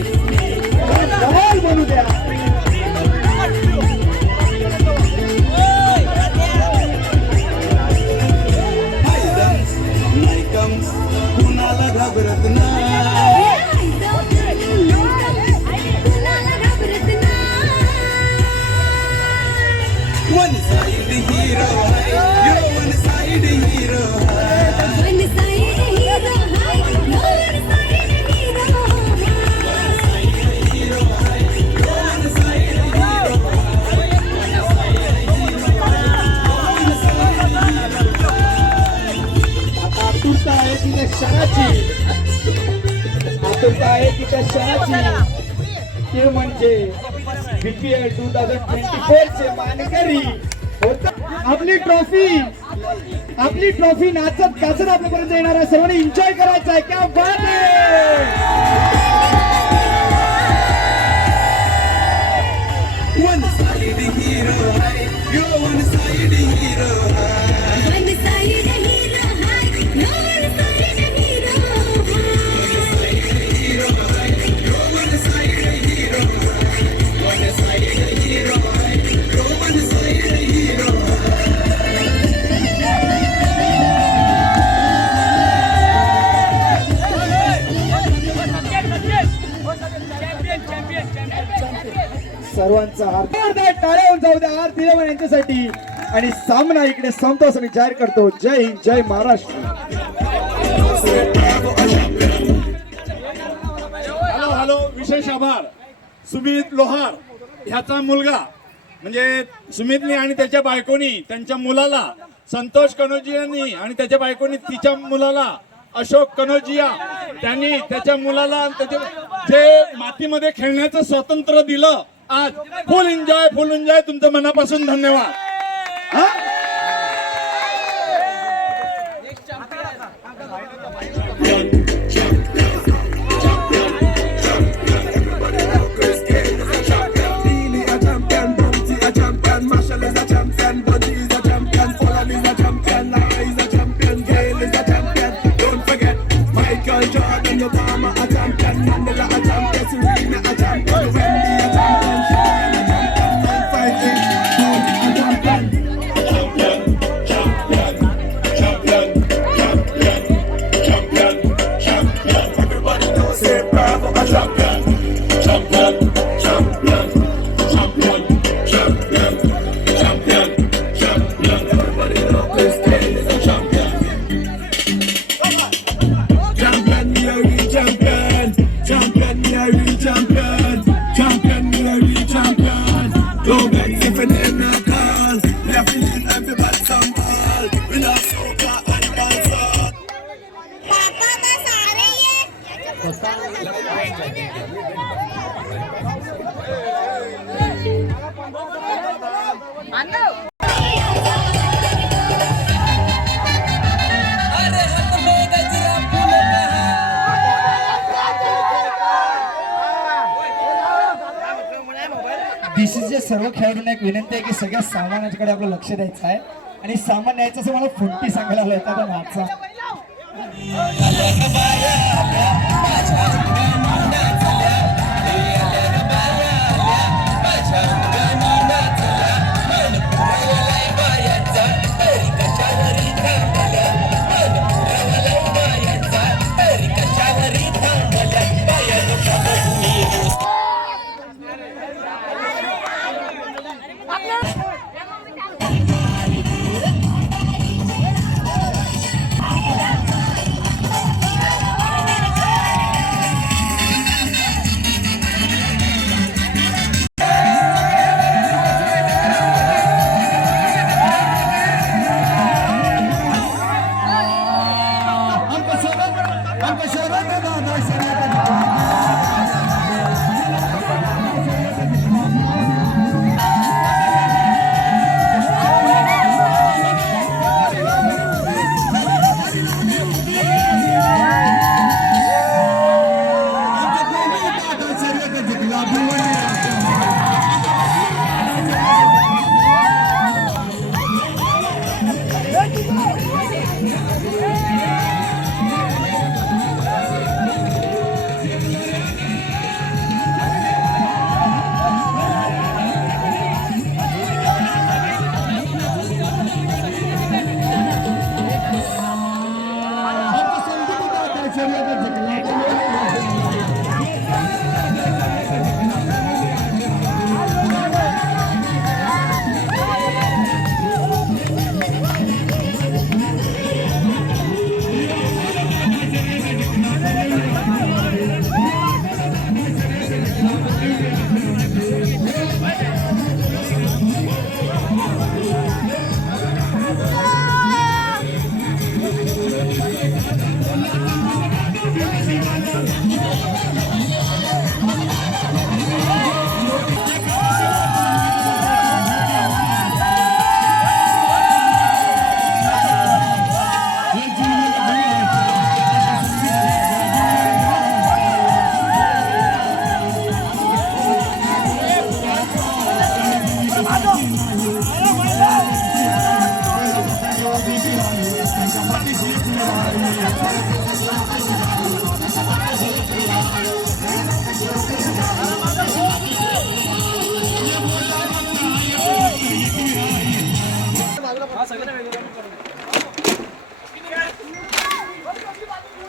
धमाल बनू द्या. कुणाला घाबरत नाही one side hero you one side hero one side hero no one side hero one side आतुरता आहे तिच्या क्षणाची ते म्हणजे बीपीएल 2024 चे मानकरी होता. आपली ट्रॉफी नाचत गाजत आपल्यापर्यंत येणार आहे. सर्वांनी एन्जॉय करायचं आहे. क्या बात आहे. one side hero you one side hero one side hero no one side hero one side hero सर्वांचा जोरदार टाळ्या होऊन जाऊ द्या आर दिलेवान यांच्यासाठी. आणि सामना इकडे संपतो असं मी जाहीर करतो. जय हिंद, जय महाराष्ट्र. हॅलो विशेष आभार सुमित लोहार ह्याचा मुलगा म्हणजे सुमितने आणि त्याच्या बायकोनी त्यांच्या मुलाला संतोष कनोजियांनी आणि त्याच्या बायकोनी तिच्या मुलाला अशोक कनोजिया त्यांनी त्याच्या मुलाला त्याच्या जे मातीमध्ये खेळण्याचं स्वातंत्र्य दिलं. आज फुल एन्जॉय तुमचं मनापासून धन्यवाद. DCCच्या सर्व खेळाडूंना एक विनंती आहे की सगळ्या सामानाकडे आपलं लक्ष द्यायचं आहे. आणि सामान न्यायचं असं मला फुंटी सांगायला आलं होतं माझा. हा सगळं वेगळं करून